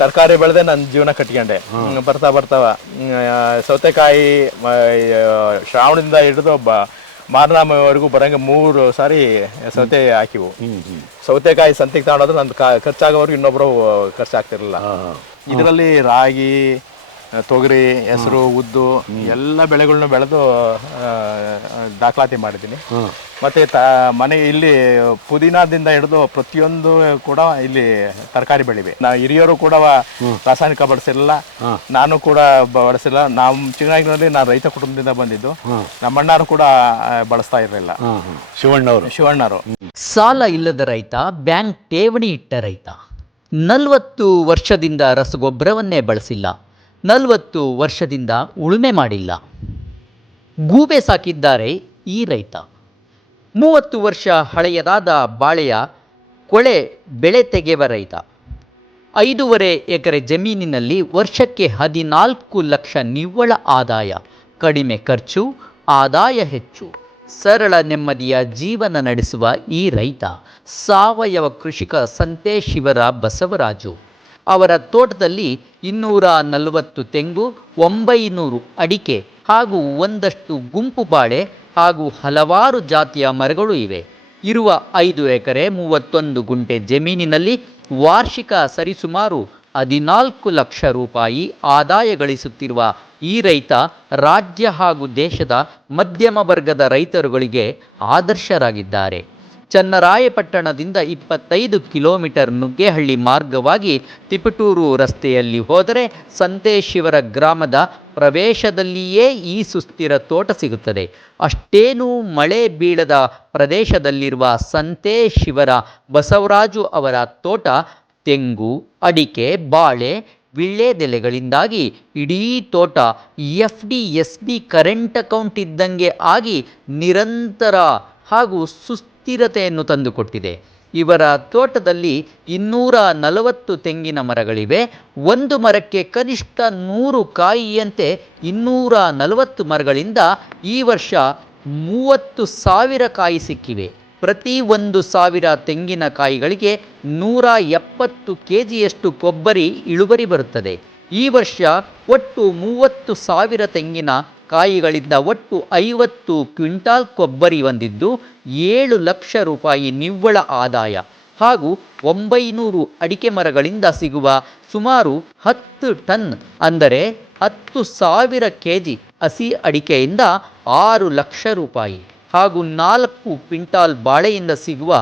ತರಕಾರಿ ಬೆಳೆದೆ ನನ್ನ ಜೀವನ ಕಟ್ಕೊಂಡೆ. ಬರ್ತಾವ ಸೌತೆಕಾಯಿ ಶ್ರಾವಣದಿಂದ ಹಿಡಿದು ಮಾರ್ನಾಮವರೆಗೂ ಬರಂಗೆ 3 ಸಾರಿ ಸೌತೆ ಹಾಕಿವು. ಸೌತೆಕಾಯಿ ಸಂತಿಗೆ ತಗೊಂಡೋದ್ರೆ ನಂದು ಖರ್ಚಾಗೋವರೆಗೂ ಇನ್ನೊಬ್ರು ಖರ್ಚಾಗ್ತಿರ್ಲಿಲ್ಲ. ಇದರಲ್ಲಿ ರಾಗಿ, ತೊಗರಿ, ಹೆಸರು, ಉದ್ದು ಎಲ್ಲ ಬೆಳೆಗಳನ್ನ ಬೆಳೆದು ದಾಖಲಾತಿ ಮಾಡಿದ್ದೀನಿ. ಮತ್ತೆ ಮನೆ ಇಲ್ಲಿ ಪುದೀನಾದಿಂದ ಹಿಡಿದು ಪ್ರತಿಯೊಂದು ಕೂಡ ಇಲ್ಲಿ ತರಕಾರಿ ಬೆಳಿವೆ. ನಾವು ಹಿರಿಯರು ಕೂಡ ರಾಸಾಯನಿಕ ಬಳಸಿರಲಿಲ್ಲ, ನಾನು ಕೂಡ ಬಳಸಿಲ್ಲ. ನಮ್ಮ ಚಿಕ್ಕನಾಗಿನಲ್ಲಿ ನಾನು ರೈತ ಕುಟುಂಬದಿಂದ ಬಂದಿದ್ದು, ನಮ್ಮ ಅಣ್ಣರು ಕೂಡ ಬಳಸ್ತಾ ಇರಲಿಲ್ಲ. ಶಿವಣ್ಣವರು ಸಾಲ ಇಲ್ಲದ ರೈತ, ಬ್ಯಾಂಕ್ ಠೇವಣಿ ಇಟ್ಟ ರೈತ, 40 ವರ್ಷದಿಂದ ರಸಗೊಬ್ಬರವನ್ನೇ ಬಳಸಿಲ್ಲ, 40 ವರ್ಷದಿಂದ ಉಳುಮೆ ಮಾಡಿಲ್ಲ. ಗೂಬೆ ಸಾಕಿದ್ದಾರೆ ಈ ರೈತ. 30 ವರ್ಷ ಹಳೆಯದಾದ ಬಾಳೆಯ ಕೊಳೆ ಬೆಳೆ ತೆಗೆಯುವ ರೈತ. 5.5 ಎಕರೆ ಜಮೀನಿನಲ್ಲಿ ವರ್ಷಕ್ಕೆ 14 ಲಕ್ಷ ನಿವ್ವಳ ಆದಾಯ. ಕಡಿಮೆ ಖರ್ಚು, ಆದಾಯ ಹೆಚ್ಚು. ಸರಳ ನೆಮ್ಮದಿಯ ಜೀವನ ನಡೆಸುವ ಈ ರೈತ ಸಾವಯವ ಕೃಷಿಕ ಸಂತೇಶಿವರ ಬಸವರಾಜು. ಅವರ ತೋಟದಲ್ಲಿ 240 ತೆಂಗು, 900 ಅಡಿಕೆ ಹಾಗೂ ಒಂದಷ್ಟು ಗುಂಪು ಬಾಳೆ ಹಾಗೂ ಹಲವಾರು ಜಾತಿಯ ಮರಗಳು ಇವೆ. ಇರುವ 5 ಎಕರೆ 31 ಗುಂಟೆ ಜಮೀನಿನಲ್ಲಿ ವಾರ್ಷಿಕ ಸರಿಸುಮಾರು 14 ಲಕ್ಷ ರೂಪಾಯಿ ಆದಾಯ ಗಳಿಸುತ್ತಿರುವ ಈ ರೈತ ರಾಜ್ಯ ಹಾಗೂ ದೇಶದ ಮಧ್ಯಮ ವರ್ಗದ ರೈತರುಗಳಿಗೆ ಆದರ್ಶರಾಗಿದ್ದಾರೆ. ಚನ್ನರಾಯಪಟ್ಟಣದಿಂದ 25 ಕಿಲೋಮೀಟರ್ ನುಗ್ಗೇಹಳ್ಳಿ ಮಾರ್ಗವಾಗಿ ತಿಪಟೂರು ರಸ್ತೆಯಲ್ಲಿ ಹೋದರೆ ಸಂತೇಶಿವರ ಗ್ರಾಮದ ಪ್ರವೇಶದಲ್ಲಿಯೇ ಈ ಸುಸ್ಥಿರ ತೋಟ ಸಿಗುತ್ತದೆ. ಅಷ್ಟೇನೂ ಮಳೆ ಬೀಳದ ಪ್ರದೇಶದಲ್ಲಿರುವ ಸಂತೇಶಿವರ ಬಸವರಾಜು ಅವರ ತೋಟ ತೆಂಗು, ಅಡಿಕೆ, ಬಾಳೆ, ವೀಳ್ಯದೆಲೆಗಳಿಂದಾಗಿ ಇಡೀ ತೋಟ FD SB ಕರೆಂಟ್ ಅಕೌಂಟ್ ಇದ್ದಂಗೆ ಆಗಿ ನಿರಂತರ ಹಾಗೂ ಸುಸ್ಥಿರತೆಯನ್ನು ತಂದುಕೊಟ್ಟಿದೆ. ಇವರ ತೋಟದಲ್ಲಿ 240 ತೆಂಗಿನ ಮರಗಳಿವೆ. ಒಂದು ಮರಕ್ಕೆ ಕನಿಷ್ಠ 100 ಕಾಯಿಯಂತೆ 240 ಮರಗಳಿಂದ ಈ ವರ್ಷ 30,000 ಕಾಯಿ ಸಿಕ್ಕಿವೆ. ಪ್ರತಿ 1,000 ತೆಂಗಿನಕಾಯಿಗಳಿಗೆ 170 ಕೆಜಿಯಷ್ಟು ಕೊಬ್ಬರಿ ಇಳುವರಿ ಬರುತ್ತದೆ. ಈ ವರ್ಷ ಒಟ್ಟು 30,000 ತೆಂಗಿನ ಕಾಯಿಗಳಿಂದ ಒಟ್ಟು 50 ಕ್ವಿಂಟಾಲ್ ಕೊಬ್ಬರಿ ಬಂದಿದ್ದು 7 ಲಕ್ಷ ರೂಪಾಯಿ ನಿವ್ವಳ ಆದಾಯ ಹಾಗೂ 900 ಅಡಿಕೆ ಮರಗಳಿಂದ ಸಿಗುವ ಸುಮಾರು 10 ಟನ್ ಅಂದರೆ 10,000 ಕೆಜಿ ಹಸಿ ಅಡಿಕೆಯಿಂದ 6 ಲಕ್ಷ ರೂಪಾಯಿ ಹಾಗೂ 4 ಕ್ವಿಂಟಾಲ್ ಬಾಳೆಯಿಂದ ಸಿಗುವ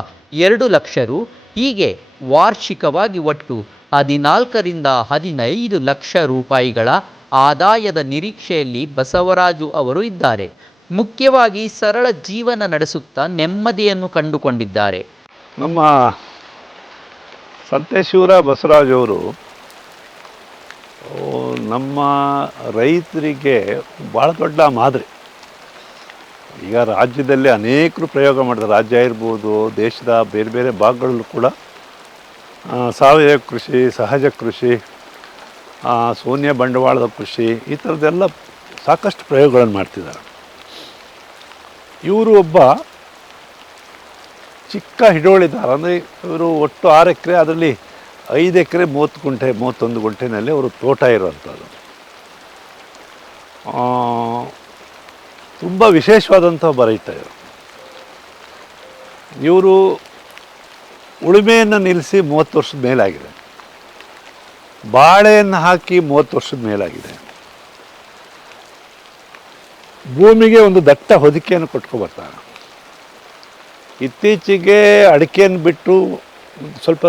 2 ಲಕ್ಷ ರು. ಹೀಗೆ ವಾರ್ಷಿಕವಾಗಿ ಒಟ್ಟು 14ರಿಂದ 15 ಲಕ್ಷ ರೂಪಾಯಿಗಳ ಆದಾಯದ ನಿರೀಕ್ಷೆಯಲ್ಲಿ ಬಸವರಾಜು ಅವರು ಇದ್ದಾರೆ. ಮುಖ್ಯವಾಗಿ ಸರಳ ಜೀವನ ನಡೆಸುತ್ತಾ ನೆಮ್ಮದಿಯನ್ನು ಕಂಡುಕೊಂಡಿದ್ದಾರೆ. ನಮ್ಮ ಸಂತೇಶಿವರ ಬಸವರಾಜು ಅವರು ನಮ್ಮ ರೈತರಿಗೆ ಭಾಳ ದೊಡ್ಡ ಮಾದರಿ. ಈಗ ರಾಜ್ಯದಲ್ಲಿ ಅನೇಕರು ಪ್ರಯೋಗ ಮಾಡಿದ್ದಾರೆ. ರಾಜ್ಯ ಇರ್ಬೋದು, ದೇಶದ ಬೇರೆ ಬೇರೆ ಭಾಗಗಳಲ್ಲೂ ಕೂಡ ಸಾವಯವ ಕೃಷಿ, ಸಹಜ ಕೃಷಿ, ಶೂನ್ಯ ಬಂಡವಾಳದ ಕೃಷಿ, ಈ ಥರದ್ದೆಲ್ಲ ಸಾಕಷ್ಟು ಪ್ರಯೋಗಗಳನ್ನು ಮಾಡ್ತಿದ್ದಾರೆ. ಇವರು ಒಬ್ಬ ಚಿಕ್ಕ ಹಿಡುವಳಿದಾರ. ಅಂದರೆ ಇವರು ಒಟ್ಟು 6 ಎಕರೆ, ಅದರಲ್ಲಿ 5 ಎಕರೆ 30 ಗುಂಟೆ 31 ಗುಂಟೆನಲ್ಲಿ ಅವರು ತೋಟ ಇರುವಂಥದ್ದು. ತುಂಬ ವಿಶೇಷವಾದಂಥ ಒಬ್ಬ ರೈತ ಇವರು. ಇವರು ಉಳುಮೆಯನ್ನು ನಿಲ್ಲಿಸಿ 30 ವರ್ಷದ ಮೇಲಾಗಿದೆ. ಬಾಳೆಯನ್ನು ಹಾಕಿ 30 ವರ್ಷದ ಮೇಲಾಗಿದೆ. ಭೂಮಿಗೆ ಒಂದು ದಟ್ಟ ಹೊದಿಕೆಯನ್ನು ಕೊಟ್ಕೊಬರ್ತಾರೆ. ಇತ್ತೀಚೆಗೆ ಅಡಿಕೆಯನ್ನು ಬಿಟ್ಟು ಸ್ವಲ್ಪ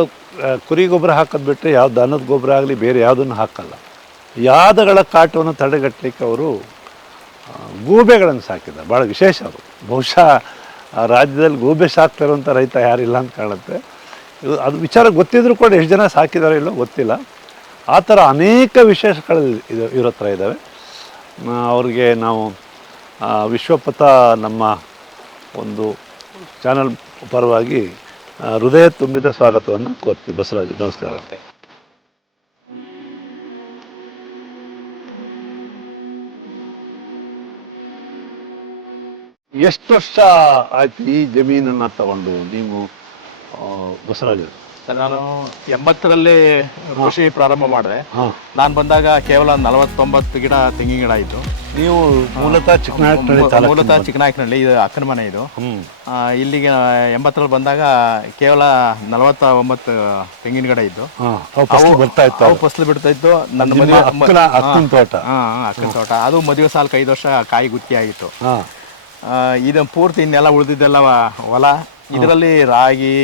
ಕುರಿ ಗೊಬ್ಬರ ಹಾಕೋದು ಬಿಟ್ಟರೆ ಯಾವ ದನದ ಗೊಬ್ಬರ ಆಗಲಿ ಬೇರೆ ಯಾವುದನ್ನು ಹಾಕಲ್ಲ. ಯಾದಗಳ ಕಾಟವನ್ನು ತಡೆಗಟ್ಟಲಿಕ್ಕೆ ಅವರು ಗೂಬೆಗಳನ್ನು ಸಾಕಿದ್ದಾರೆ. ಭಾಳ ವಿಶೇಷ ಅವರು. ಬಹುಶಃ ರಾಜ್ಯದಲ್ಲಿ ಗೂಬೆ ಸಾಕ್ತಿರುವಂಥ ರೈತ ಯಾರಿಲ್ಲ ಅಂತ ಕಾಣುತ್ತೆ. ಅದು ವಿಚಾರ ಗೊತ್ತಿದ್ರೂ ಕೂಡ ಎಷ್ಟು ಜನ ಸಾಕಿದಾರೋ ಇಲ್ಲೋ ಗೊತ್ತಿಲ್ಲ. ಆ ಥರ ಅನೇಕ ವಿಶೇಷಗಳಲ್ಲಿ ಇರೋ ಥರ ಇದ್ದಾವೆ. ಅವ್ರಿಗೆ ನಾವು ವಿಶ್ವಪಥ ನಮ್ಮ ಒಂದು ಚಾನಲ್ ಪರವಾಗಿ ಹೃದಯ ತುಂಬಿದ ಸ್ವಾಗತವನ್ನು ಕೋರ್ತೀವಿ. ಬಸವರಾಜ್, ನಮಸ್ಕಾರ. ಎಷ್ಟು ವರ್ಷ ಆಯ್ತು ಈ ಜಮೀನನ್ನು ತಗೊಂಡು ನೀವು ಬಸವರಾಜ್? ನಾನು 80ರಲ್ಲಿ ಕೃಷಿ ಪ್ರಾರಂಭ ಮಾಡಿದೆ. ಹಾಂ. ನಾನು ಬಂದಾಗ ಕೇವಲ 49 ಗಿಡ ತೆಂಗಿನ ಗಿಡ ಇತ್ತು. ನೀವು ಮೂಲತಃ ಚಿಕ್ಕನಾಯಕನಹಳ್ಳಿ ಮೂಲತಃ ಚಿಕ್ಕನಾಯಕನಹಳ್ಳಿ, ಇದು ಅಕ್ಕನ ಮನೆ ಇದು. ಇಲ್ಲಿಗೆ 80ರಲ್ಲಿ ಬಂದಾಗ ಕೇವಲ 49 ತೆಂಗಿನ ಗಿಡ ಇದ್ದು. ಬರ್ತಾ ಇತ್ತು, ಅವು ಫಸಲು ಬಿಡ್ತಾ ಇತ್ತು. ನನ್ನ ನಿಮ್ಮ ಮದುವೆ ಅಕ್ಕನ ತೋಟ. ಅಕ್ಕನ ತೋಟ. ಅದು ಮದುವೆ ಸಾಲಕ್ಕೆ 5 ವರ್ಷ ಕಾಯಿ ಗುತ್ತಿ ಆಗಿತ್ತು. ಇದು ಪೂರ್ತಿ ಇನ್ನೆಲ್ಲ ಉಳಿದಿದ್ದೆಲ್ಲ ಹೊಲ. ಇದರಲ್ಲಿ ರಾಗಿ,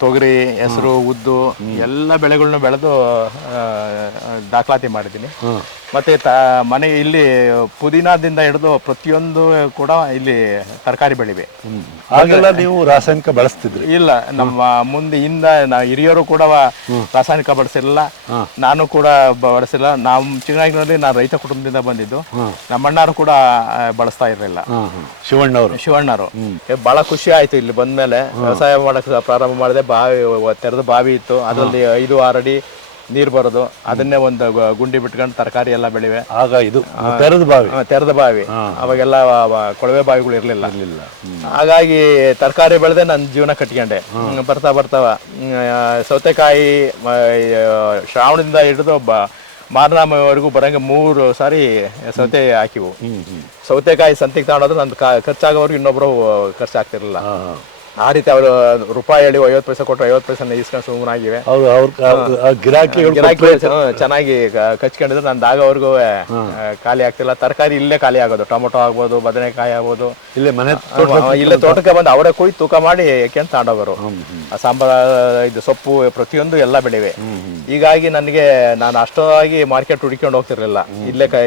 ತೊಗರಿ, ಹೆಸರು, ಉದ್ದು ಎಲ್ಲ ಬೆಳೆಗಳನ್ನ ಬೆಳೆದು ದಾಖಲಾತಿ ಮಾಡಿದ್ದೀನಿ. ಮತ್ತೆ ಮನೆ ಇಲ್ಲಿ ಪುದೀನಾದಿಂದ ಹಿಡಿದು ಪ್ರತಿಯೊಂದು ಕೂಡ ಇಲ್ಲಿ ತರಕಾರಿ ಬೆಳಿವೆ. ಆಗೆಲ್ಲ ನೀವು ರಾಸಾಯನಿಕ ಬಳಸ್ತಿದ್ರಿ? ಇಲ್ಲ, ನಮ್ಮ ಮುಂದೆ ಹಿರಿಯರು ಕೂಡ ರಾಸಾಯನಿಕ ಬಳಸಿರಲಿಲ್ಲ, ನಾನು ಕೂಡ ಬಳಸಿಲ್ಲ. ನಾವು ಚಿಕ್ಕನಾಗಿನಲ್ಲಿ ನಾನು ರೈತ ಕುಟುಂಬದಿಂದ ಬಂದಿದ್ದು. ನಮ್ಮ ಅಣ್ಣಾರು ಕೂಡ ಬಳಸ್ತಾ ಇರಲಿಲ್ಲ. ಶಿವಣ್ಣವರು ಬಹಳ ಖುಷಿ ಆಯ್ತು ಇಲ್ಲಿ ಬಂದ್ಮೇಲೆ. ವ್ಯವಸಾಯ ಮಾಡಕ್ ಪ್ರಾರಂಭ ಮಾಡಿದೆ. ತೆರೆದ ಬಾವಿ ಇತ್ತು, ಅದರಲ್ಲಿ 5-6 ಅಡಿ ನೀರು ಬರೋದು. ಅದನ್ನೇ ಒಂದು ಗುಂಡಿ ಬಿಟ್ಕೊಂಡು ತರಕಾರಿ ಎಲ್ಲ ಬೆಳಿವೆ. ಆಗ ಇದು ತೆರೆದ ಬಾವಿ. ಅವಾಗೆಲ್ಲ ಕೊಳವೆ ಬಾವಿಗಳು ಇರಲಿಲ್ಲ. ಹಾಗಾಗಿ ತರಕಾರಿ ಬೆಳೆದೆ ನನ್ನ ಜೀವನ ಕಟ್ಕೊಂಡೆ. ಬರ್ತಾವ ಸೌತೆಕಾಯಿ ಶ್ರಾವಣದಿಂದ ಹಿಡಿದು ಮಾರ್ನಾಮವರೆಗೂ ಬರಂಗೆ 3 ಸಾರಿ ಸೌತೆ ಹಾಕಿವು. ಸೌತೆಕಾಯಿ ಸಂತಿಗೆ ತಗೊಂಡೋದ್ರೆ ನಂದು ಖರ್ಚಾಗೋವರೆಗೂ ಇನ್ನೊಬ್ರು ಖರ್ಚಾಗ್ತಿರ್ಲಿಲ್ಲ. ಆ ರೀತಿ ಅವರು ರೂಪಾಯಿ ಹೇಳಿ 50 ಪೈಸೆ ಕೊಟ್ಟರು 50 ಪೈಸೆ ಇಸ್ಕೊಂಡು ಸುಮ್ಮನಾಗಿವೆ. ಗಿರಾಕಿ ಚೆನ್ನಾಗಿ ಕಚ್ಕೊಂಡಿದ್ರು. ನಂದು ಆಗೋವರೆಗೂ ಖಾಲಿ ಆಗ್ತಿಲ್ಲ. ತರಕಾರಿ ಇಲ್ಲೇ ಖಾಲಿ ಆಗೋದು. ಟೊಮೊಟೊ ಆಗ್ಬೋದು, ಬದನೆಕಾಯಿ ಆಗ್ಬೋದು, ಇಲ್ಲೇ ತೋಟಕ್ಕೆ ಬಂದು ಅವರೇ ಕೊಯ್ದು ತೂಕ ಮಾಡಿ ಏಕೆಂತ ತಗೊಂಡೋಗೋರು. ಸಾಂಬಾರ, ಇದು ಸೊಪ್ಪು, ಪ್ರತಿಯೊಂದು ಎಲ್ಲ ಬೆಳಿವೆ. ಹೀಗಾಗಿ ನಾನು ಅಷ್ಟೊಂದಾಗಿ ಮಾರ್ಕೆಟ್ ಹುಡುಕೊಂಡು ಹೋಗ್ತಿರ್ಲಿಲ್ಲ.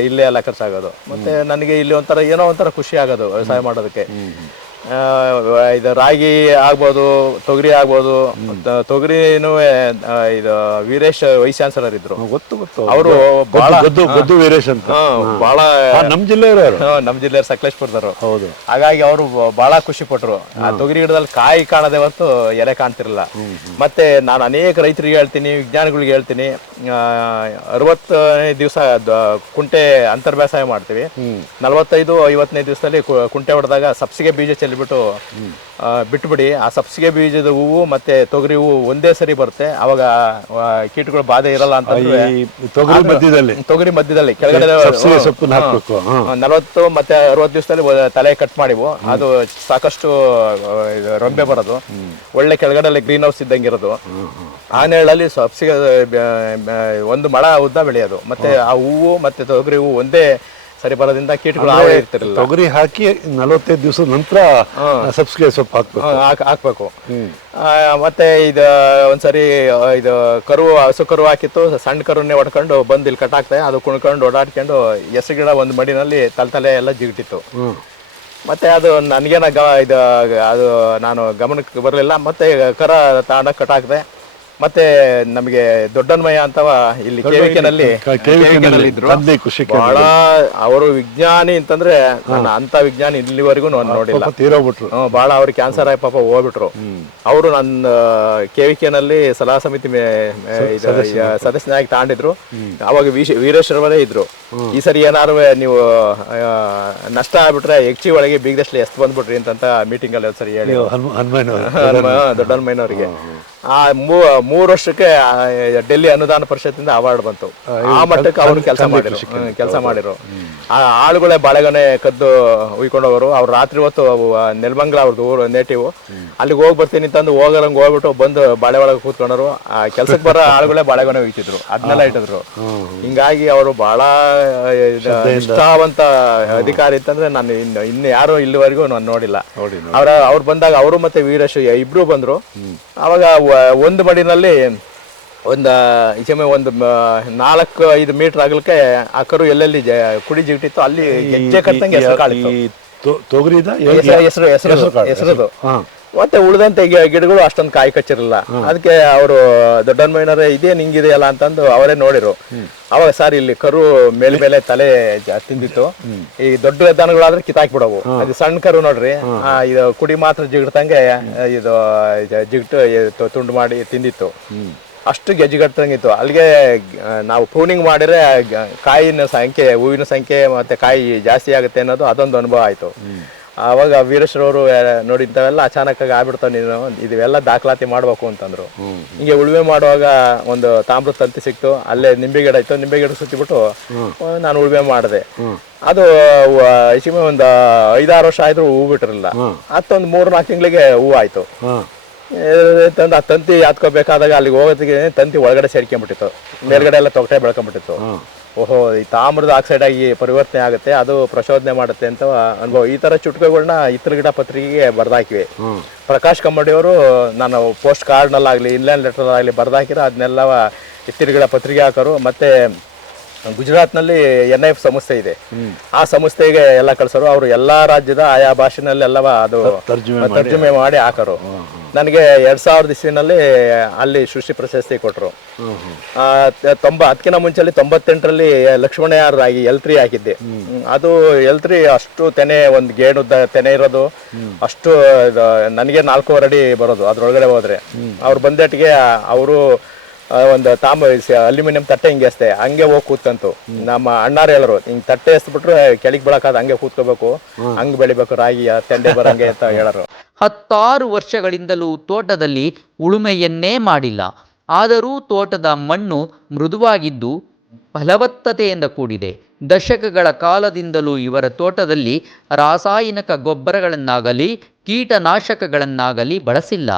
ಇಲ್ಲೇ ಎಲ್ಲ ಖರ್ಚಾಗೋದು. ಮತ್ತೆ ನನಗೆ ಇಲ್ಲಿ ಏನೋ ಒಂಥರ ಖುಷಿ ಆಗೋದು ವ್ಯವಸಾಯ ಮಾಡೋದಕ್ಕೆ. ಇದು ರಾಗಿ ಆಗ್ಬೋದು, ತೊಗರಿ ಆಗ್ಬೋದು. ತೊಗರಿನೂ ಇದು ವೀರೇಶ್ ವೈಸ್ ಚಾನ್ಸಲರ್ ಇದ್ರು. ಅವರು ವೀರೇಶ್ ಅಂತ ಬಹಳ ನಮ್ ಜಿಲ್ಲೆಯವರು, ನಮ್ ಜಿಲ್ಲೆಯವರು ಸಕಲೇಶ್ಪುರದವರು. ಹೌದು. ಹಾಗಾಗಿ ಅವರು ಬಹಳ ಖುಷಿ ಪಟ್ರು. ಆ ತೊಗರಿ ಗಿಡದಲ್ಲಿ ಕಾಯಿ ಕಾಣದೆ ಹೊರತು ಎಲೆ ಕಾಣ್ತಿರಲಿಲ್ಲ. ಮತ್ತೆ ನಾನು ಅನೇಕ ರೈತರಿಗೆ ಹೇಳ್ತೀನಿ, ವಿಜ್ಞಾನಿಗಳಿಗೆ ಹೇಳ್ತೀನಿ, 60ನೇ ದಿವಸ ಕುಂಟೆ ಅಂತರ್ ಬೇಸಾಯ ಮಾಡ್ತೀವಿ. 45-50ನೇ ದಿವಸದಲ್ಲಿ ಕುಂಟೆ ಹೊಡೆದಾಗ ಸಬ್ಸಿಗೆ ಬೀಜ ಚೆಲ್ಲಿಬಿಟ್ಟು ಬಿಟ್ಬಿಡಿ. ಆ ಸಬ್ಸಿಗೆ ಬೀಜದ ಹೂವು ಮತ್ತೆ ತೊಗರಿ ಹೂವು ಒಂದೇ ಸರಿ ಬರುತ್ತೆ. ಅವಾಗ ಕೀಟಗಳು ಬಾಧೆ ಇರಲ್ಲ ಅಂತ. ತೊಗರಿ ಮಧ್ಯದಲ್ಲಿ ಕೆಳಗಡೆ 40 ಮತ್ತೆ 60 ದಿವಸದಲ್ಲಿ ತಲೆ ಕಟ್ ಮಾಡಿವು. ಅದು ಸಾಕಷ್ಟು ರೊಂಬೆ ಬರೋದು. ಒಳ್ಳೆ ಕೆಳಗಡೆ ಗ್ರೀನ್ ಹೌಸ್ ಇದ್ದಂಗಿರೋದು. ಆ ನೆರಳಲ್ಲಿ ಸಬ್ಸಿಗೆ ಒಂದು ಮಳ ಉದ್ದ ಬೆಳೆಯೋದು. ಮತ್ತೆ ಆ ಹೂವು ಮತ್ತೆ ತೊಗರಿ ಹೂವು ಒಂದೇ ಸರಿ ಬರೋದ್ರಿಂದ ಕೀಟಗಳು ಇರ್ತಿರಲಿಲ್ಲ. ತೊಗರಿ ಹಾಕಿ 45 ದಿವಸದ ನಂತರ ಸಬ್ಸಿಗೆ ಸೊಪ್ಪು ಹಾಕ್ಬೇಕು. ಮತ್ತೆ ಇದು ಒಂದ್ಸರಿ ಇದು ಹಸು ಕರು ಹಾಕಿತ್ತು. ಸಣ್ಣ ಕರುನ್ನೇ ಹೊಡ್ಕೊಂಡು ಬಂದು ಇಲ್ಲಿ ಕಟ್ಟಾಕ್ತೆ. ಅದು ಕುಣ್ಕೊಂಡು ಓಡಾಡ್ಕೊಂಡು ಹೆಸರು ಗಿಡ ಒಂದು ಮಡಿನಲ್ಲಿ ತಲೆ ಎಲ್ಲ ಜಿಗಿಟ್ಟಿತ್ತು. ಮತ್ತೆ ಅದು ನನಗೇನ ಅದು ನಾನು ಗಮನಕ್ಕೆ ಬರಲಿಲ್ಲ. ಮತ್ತೆ ಕರ ತಾಂಡ ಕಟ್ಟಾಕ್ದೆ. ಮತ್ತೆ ನಮಗೆ ದೊಡ್ಡನ್ಮಯ್ಯ ಅಂತವ ಇಲ್ಲಿ ಕೆವಿಕೆನಲ್ಲಿ ಇದ್ರು. ಬಹಳ ಅವರು ವಿಜ್ಞಾನಿ ಅಂತಂದ್ರೆ ನಾನು ಅಂತ ವಿಜ್ಞಾನಿ ಇಲ್ಲಿವರೆಗೂ ನೋಡಿಲ್ಲ. ತೀರೋಗ್ಬಿಟ್ರು. ಬಹಳ ಅವ್ರು ಕ್ಯಾನ್ಸರ್ ಆಗಿ ಪಾಪ ಹೋಗ್ಬಿಟ್ರು. ಅವರು ನನ್ನ ಕೆವಿಕೆನಲ್ಲಿ ಸಲಹಾ ಸಮಿತಿ ಸದಸ್ಯನಾಗಿ ತಾಂಡಿದ್ರು. ಅವಾಗ ವೀರೇಶ್ವರವರೇ ಇದ್ರು. ಈ ಸರಿ ಏನಾರು ನೀವು ನಷ್ಟ ಆಗ್ಬಿಟ್ರೆ ಎಕ್ಚಿ ಒಳಗೆ ಬೀಗದಷ್ಟು ಎಷ್ಟು ಬಂದ್ಬಿಟ್ರಿ ಅಂತ ಮೀಟಿಂಗ್ ಅಲ್ಲಿ ಒಂದ್ಸರಿ ಹೇಳಿ ದೊಡ್ಡನ್ಮಯ್ಯನವರಿಗೆ. ಆ 3 ವರ್ಷಕ್ಕೆ ಡೆಲ್ಲಿ ಅನುದಾನ ಪರಿಷತ್ತಿಂದ ಅವಾರ್ಡ್ ಬಂತು. ಆ ಮಟ್ಟಕ್ಕೆ ಅವರು ಕೆಲಸ ಮಾಡಿರು. ಆ ಆಳುಗಳೇ ಬಾಳೆಗೊನೆ ಕದ್ದು ಉಯ್ಕೊಂಡವರು. ಅವ್ರು ರಾತ್ರಿ ಹೊತ್ತು ನೆಲಮಂಗಲ ಅವ್ರದ್ದು ಊರು ನೇಟಿವ್. ಅಲ್ಲಿಗೆ ಹೋಗಿ ಬರ್ತೀನಿ ಅಂತಂದು ಹೋಗರಂಗ್ ಹೋಗ್ಬಿಟ್ಟು ಬಂದು ಬಾಳೆ ಒಳಗೆ ಕೂತ್ಕೊಂಡರು. ಆ ಕೆಲ್ಸಕ್ಕೆ ಬರೋ ಆಳುಗಳೇ ಬಾಳೆಗೊನೆ ಉಯ್ತಿದ್ರು, ಅದನ್ನೆಲ್ಲ ಇಟ್ಟಿದ್ರು. ಹಿಂಗಾಗಿ ಅವರು ಬಹಳ ನಿಷ್ಠಾವಂತ ಅಧಿಕಾರಿ ಅಂತಂದ್ರೆ ನಾನು ಇನ್ನು ಯಾರು ಇಲ್ಲಿವರೆಗೂ ನಾನು ನೋಡಿಲ್ಲ. ಅವ್ರು ಬಂದಾಗ ಅವರು ಮತ್ತೆ ವೀರೇಶ್ ಇಬ್ರು ಬಂದ್ರು. ಅವಾಗ ಒಂದು ಮಡಿನಲ್ಲಿ ಒಂದು 4-5 ಮೀಟರ್ ಆಗಲಿಕ್ಕೆ ಆ ಕರು ಎಲ್ಲೆಲ್ಲಿ ಕುಡಿ ಜಿಗಿಟ್ಟಿತ್ತು ಅಲ್ಲಿ ಹೆಜ್ಜೆ ಕಟ್ಟಂಗೆ ಹೆಸರು ಕಾಳಿತ್ತು. ಹೆಸರದು. ಮತ್ತೆ ಉಳಿದಂತೆ ಗಿಡಗಳು ಅಷ್ಟೊಂದು ಕಾಯಿ ಕಚ್ಚಿರಲಿಲ್ಲ. ಅದಕ್ಕೆ ಅವರು ದೊಡ್ಡನ್ಮಯ್ಯನವರೇ ಇದೇನು ಹಿಂಗಿದೆಯಲ್ಲ ಅಂತಂದು ಅವರೇ ನೋಡಿರು. ಅವಾಗ ಸರ್ ಇಲ್ಲಿ ಕರು ಮೇಲೆ ತಲೆ ತಿಂದಿತ್ತು. ಈ ದೊಡ್ಡ ದನಗಳಾದ್ರೆ ಕಿತ್ತಾಕ್ಬಿಡವು. ಅದು ಸಣ್ಣ ಕರು ನೋಡ್ರಿ, ಇದು ಕುಡಿ ಮಾತ್ರ ಜಿಗಿಡ್ತಂಗೆ ಇದು ಜಿಗಿಟ್ಟು ತುಂಡು ಮಾಡಿ ತಿಂದಿತ್ತು. ಅಷ್ಟು ಗೆಜ್ಜೆಗಟ್ಟಂಗಿತ್ತು. ಅಲ್ಲಿಗೆ ನಾವು ಪ್ರೂನಿಂಗ್ ಮಾಡಿದ್ರೆ ಕಾಯಿನ ಸಂಖ್ಯೆ, ಹೂವಿನ ಸಂಖ್ಯೆ ಮತ್ತೆ ಕಾಯಿ ಜಾಸ್ತಿ ಆಗುತ್ತೆ ಅನ್ನೋದು ಅದೊಂದು ಅನುಭವ ಆಯ್ತು. ಆವಾಗ ವೀರೇಶ್ವರವರು ನೋಡಿ ಇಂಥವೆಲ್ಲ ಅಚಾನಕ್ ಆಗಿ ಆಗ್ಬಿಡ್ತಾವ, ನೀನು ಇದೆಲ್ಲ ದಾಖಲಾತಿ ಮಾಡ್ಬೇಕು ಅಂತಂದ್ರು. ಹಿಂಗೆ ಉಳುಮೆ ಮಾಡುವಾಗ ಒಂದು ತಾಮ್ರದ ತಂತಿ ಸಿಕ್ತು, ಅಲ್ಲೇ ನಿಂಬೆ ಗಿಡ ಇತ್ತು, ನಿಂಬೆ ಗಿಡ ಸುತ್ತಿಬಿಟ್ಟು ನಾನು ಉಳುಮೆ ಮಾಡಿದೆ. ಅದು ಹೆಚ್ಚಿಗೆ ಒಂದು 5-6 ವರ್ಷ ಆದ್ರೂ ಹೂ ಬಿಟ್ಟಿರಲಿಲ್ಲ. ಮತ್ತೊಂದು 3-4 ತಿಂಗಳಿಗೆ ಹೂ ಆಯ್ತು. ತಂದು ಆ ತಂತಿ ಹತ್ಕೋಬೇಕಾದಾಗ ಅಲ್ಲಿಗೆ ಹೋಗೋದಕ್ಕೆ ತಂತಿ ಒಳಗಡೆ ಸೇರ್ಕೊಂಡ್ಬಿಟ್ಟಿತ್ತು, ಮೇಲ್ಗಡೆ ಎಲ್ಲ ತೊಗಟೆ ಬೆಳ್ಕೊಂಡ್ಬಿಟ್ಟಿತ್ತು. ಓಹೋ, ಈ ತಾಮ್ರದ ಆಕ್ಸೈಡ್ ಆಗಿ ಪರಿವರ್ತನೆ ಆಗುತ್ತೆ, ಅದು ಪ್ರಚೋದನೆ ಮಾಡುತ್ತೆ ಅಂತ ಅನುಭವ. ಈ ತರ ಚುಟುಕುಗಳನ್ನ ಹಿತ್ತಲ ಗಿಡ ಪತ್ರಿಕೆಗೆ ಬರ್ದಾಕಿವಿ. ಪ್ರಕಾಶ್ ಕಮ್ಮಡಿಯವರು ನಾನು ಪೋಸ್ಟ್ ಕಾರ್ಡ್ನಲ್ಲಾಗಲಿ ಇನ್ಲ್ಯಾಂಡ್ ಲೆಟರ್ನಲ್ಲಾಗಲಿ ಬರ್ದಾಕಿರೋ ಅದನ್ನೆಲ್ಲ ಹಿತ್ತಲ ಗಿಡ ಪತ್ರಿಕೆ ಹಾಕೋರು. ಮತ್ತೆ ಗುಜರಾತ್ನಲ್ಲಿ NIF ಸಂಸ್ಥೆ ಇದೆ, ಆ ಸಂಸ್ಥೆಗೆ ಎಲ್ಲ ಕಳ್ಸೋರು. ಅವರು ಎಲ್ಲಾ ರಾಜ್ಯದ ಆಯಾ ಭಾಷೆನಲ್ಲೆಲ್ಲವ ಅದು ತರ್ಜುಮೆ ಮಾಡಿ ಹಾಕೋರು. ನನಗೆ 2000 ಇಸ್ವಿನಲ್ಲಿ ಅಲ್ಲಿ ಸೃಷ್ಟಿ ಪ್ರಶಸ್ತಿ ಕೊಟ್ಟರು. ಅದಕ್ಕಿಂತ ಮುಂಚೆಲಿ 98ರಲ್ಲಿ ಲಕ್ಷ್ಮಣಯ್ಯರ್ ಆಗಿ L3 ಹಾಕಿದ್ದೆ. ಅದು L3 ಅಷ್ಟು ತೆನೆ, ಒಂದು ಗೇಣುದ್ದ ತೆನೆ ಇರೋದು, ಅಷ್ಟು ನನಗೆ 4.5 ಅಡಿ ಬರೋದು ಅದ್ರೊಳಗಡೆ ಹೋದ್ರೆ. ಅವ್ರು ಬಂದೇಟಿಗೆ ಅವರು ಒಂದು ಅಲ್ಯೂಮಿನಿಯಂ ತಟ್ಟೆ ಹಿಂಗೆ ಎಸ್ತೆ, ಹಂಗೆ ಹೋಗಿ ಕೂತ್ಕಂತು. ನಮ್ಮ ಅಣ್ಣಾರು ಹೇಳರು, ಹಿಂಗೆ ತಟ್ಟೆ ಎಸ್ಬಿಟ್ರೆ ಕೆಳಗೆ ಬೆಳಕಾದ, ಹಂಗೆ ಕೂತ್ಕೋಬೇಕು, ಹಂಗೆ ಬೆಳಿಬೇಕು, ರಾಗಿ ತೆಂಡೆ ಬರಂಗೆ ಅಂತ ಹೇಳರು. 16 ವರ್ಷಗಳಿಂದಲೂ ತೋಟದಲ್ಲಿ ಉಳುಮೆಯನ್ನೇ ಮಾಡಿಲ್ಲ. ಆದರೂ ತೋಟದ ಮಣ್ಣು ಮೃದುವಾಗಿದ್ದು ಫಲವತ್ತತೆಯಿಂದ ಕೂಡಿದೆ. ದಶಕಗಳ ಕಾಲದಿಂದಲೂ ಇವರ ತೋಟದಲ್ಲಿ ರಾಸಾಯನಿಕ ಗೊಬ್ಬರಗಳನ್ನಾಗಲಿ ಕೀಟನಾಶಕಗಳನ್ನಾಗಲಿ ಬಳಸಿಲ್ಲ.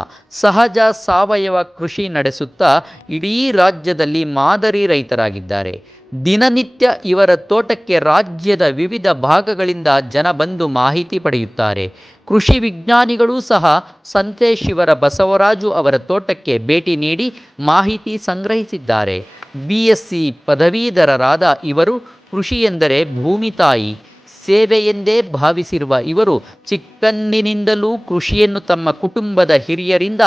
ಸಹಜ ಸಾವಯವ ಕೃಷಿ ನಡೆಸುತ್ತಾ ಇಡೀ ರಾಜ್ಯದಲ್ಲಿ ಮಾದರಿ ರೈತರಾಗಿದ್ದಾರೆ. ದಿನನಿತ್ಯ ಇವರ ತೋಟಕ್ಕೆ ರಾಜ್ಯದ ವಿವಿಧ ಭಾಗಗಳಿಂದ ಜನ ಬಂದು ಮಾಹಿತಿ ಪಡೆಯುತ್ತಾರೆ. ಕೃಷಿ ವಿಜ್ಞಾನಿಗಳೂ ಸಹ ಸಂತೆ ಶಿವರ ಬಸವರಾಜು ಅವರ ತೋಟಕ್ಕೆ ಭೇಟಿ ನೀಡಿ ಮಾಹಿತಿ ಸಂಗ್ರಹಿಸಿದ್ದಾರೆ. BSc ಪದವೀಧರರಾದ ಇವರು ಕೃಷಿ ಎಂದರೆ ಭೂಮಿ ತಾಯಿ ಸೇವೆ ಎಂದೇ ಭಾವಿಸಿರುವ ಇವರು ಚಿಕ್ಕಂದಿನಿಂದಲೂ ಕೃಷಿಯನ್ನು ತಮ್ಮ ಕುಟುಂಬದ ಹಿರಿಯರಿಂದ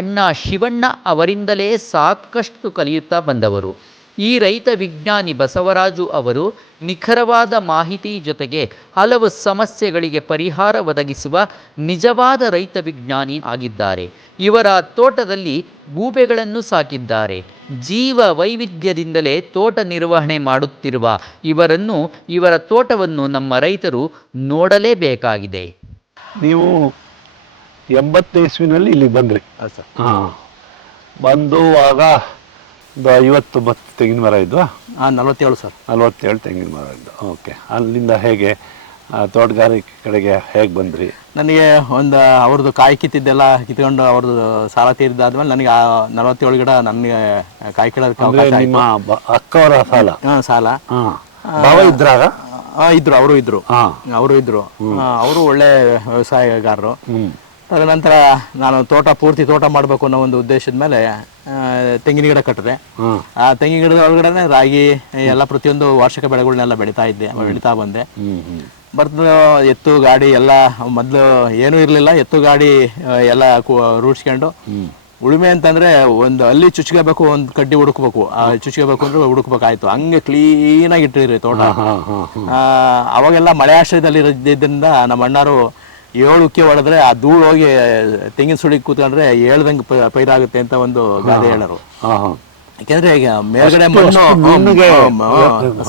ಅಣ್ಣ ಶಿವಣ್ಣ ಅವರಿಂದಲೇ ಸಾಕಷ್ಟು ಕಲಿಯುತ್ತಾ ಬಂದವರು. ಈ ರೈತ ವಿಜ್ಞಾನಿ ಬಸವರಾಜು ಅವರು ನಿಖರವಾದ ಮಾಹಿತಿ ಜೊತೆಗೆ ಹಲವು ಸಮಸ್ಯೆಗಳಿಗೆ ಪರಿಹಾರ ಒದಗಿಸುವ ನಿಜವಾದ ರೈತ ವಿಜ್ಞಾನಿ ಆಗಿದ್ದಾರೆ. ಇವರ ತೋಟದಲ್ಲಿ ಗೂಬೆಗಳನ್ನು ಸಾಕಿದ್ದಾರೆ. ಜೀವ ವೈವಿಧ್ಯದಿಂದಲೇ ತೋಟ ನಿರ್ವಹಣೆ ಮಾಡುತ್ತಿರುವ ಇವರ ತೋಟವನ್ನು ನಮ್ಮ ರೈತರು ನೋಡಲೇಬೇಕಾಗಿದೆ. ನೀವು 80 ಇಸ್ವಿನಲ್ಲಿ ಇಲ್ಲಿ ಬಂದ್ರಿ. ಬಂದುವಾಗ 50 ತೆಂಗಿನ ಮರ ಇದ್ವಾ? 47 ಸರ್. 47 ತೆಂಗಿನ ಮರ ಇದ್ದು. ಓಕೆ, ಅಲ್ಲಿಂದ ಹೇಗೆ ತೋಟಗಾರಿಕೆ ಕಡೆಗೆ ಹೇಗೆ ಬಂದ್ರಿ? ನನಗೆ ಒಂದು ಅವ್ರದ್ದು ಕಾಯಿ ಕಿತ್ತಿದ್ದೆಲ್ಲ ಕಿತ್ಕೊಂಡು ಅವ್ರದ್ದು ಸಾಲ ತೀರಿದಾದ್ಮೇಲೆ ನನಗೆ 47 ಗಿಡ ನನಗೆ ಕಾಯಿ ಕೀಳೋದಕ್ಕೆ ನಿಮ್ಮ ಅಕ್ಕವರ ಸಾಲ? ಸಾಲ ಭಾವ ಇದ್ರಾಗ? ಇದ್ರು, ಅವರು ಇದ್ರು. ಅವರು ಒಳ್ಳೆ ವ್ಯವಸಾಯಗಾರರು. ತದನಂತರ ನಾನು ಪೂರ್ತಿ ತೋಟ ಮಾಡಬೇಕು ಅನ್ನೋ ಒಂದು ಉದ್ದೇಶದ ಮೇಲೆ ತೆಂಗಿನ ಗಿಡ ಕಟ್ಟಿದೆ. ಆ ತೆಂಗಿನ ಗಿಡದ ಒಳಗಡೆ ರಾಗಿ ಎಲ್ಲ ಪ್ರತಿಯೊಂದು ವಾರ್ಷಿಕ ಬೆಳೆಗಳನ್ನೆಲ್ಲ ಬೆಳೀತಾ ಬಂದೆ. ಎತ್ತು ಗಾಡಿ ಎಲ್ಲ ಮೊದಲು ಏನೂ ಇರಲಿಲ್ಲ. ಎತ್ತು ಗಾಡಿ ಎಲ್ಲ ರೂಢಿಸ್ಕೊಂಡು ಉಳುಮೆ ಅಂತಂದ್ರೆ ಒಂದು ಅಲ್ಲಿ ಚುಚ್ಕೋಬೇಕು, ಒಂದು ಕಡ್ಡಿ ಹುಡುಕ್ಬೇಕು. ಚುಚ್ಕೋಬೇಕು ಅಂದ್ರೆ ಹುಡುಕ್ಬೇಕಾಯ್ತು. ಹಂಗೆ ಕ್ಲೀನಾಗಿ ಇಟ್ಟಿರಿ ತೋಟ. ಅವಾಗೆಲ್ಲ ಮಳೆ ಆಶ್ರಯದಲ್ಲಿ ಇದ್ರಿಂದ ನಮ್ಮ ಅಣ್ಣಾರು 7 ಉಕ್ಕೆ ಹೊಡೆದ್ರೆ ಆ ಧೂಳು ಹೋಗಿ ತೆಂಗಿನ ಸುಳಿಗೆ ಕೂತ್ಕೊಂಡ್ರೆ ಹೇಳ್ದಂಗೆ ಪೈರಾಗುತ್ತೆ ಅಂತ ಒಂದು ಗಾದೆ ಹೇಳರು. ಯಾಕೆಂದ್ರೆ ಈಗ ಮೇಲ್ಗಡೆ ಮಣ್ಣು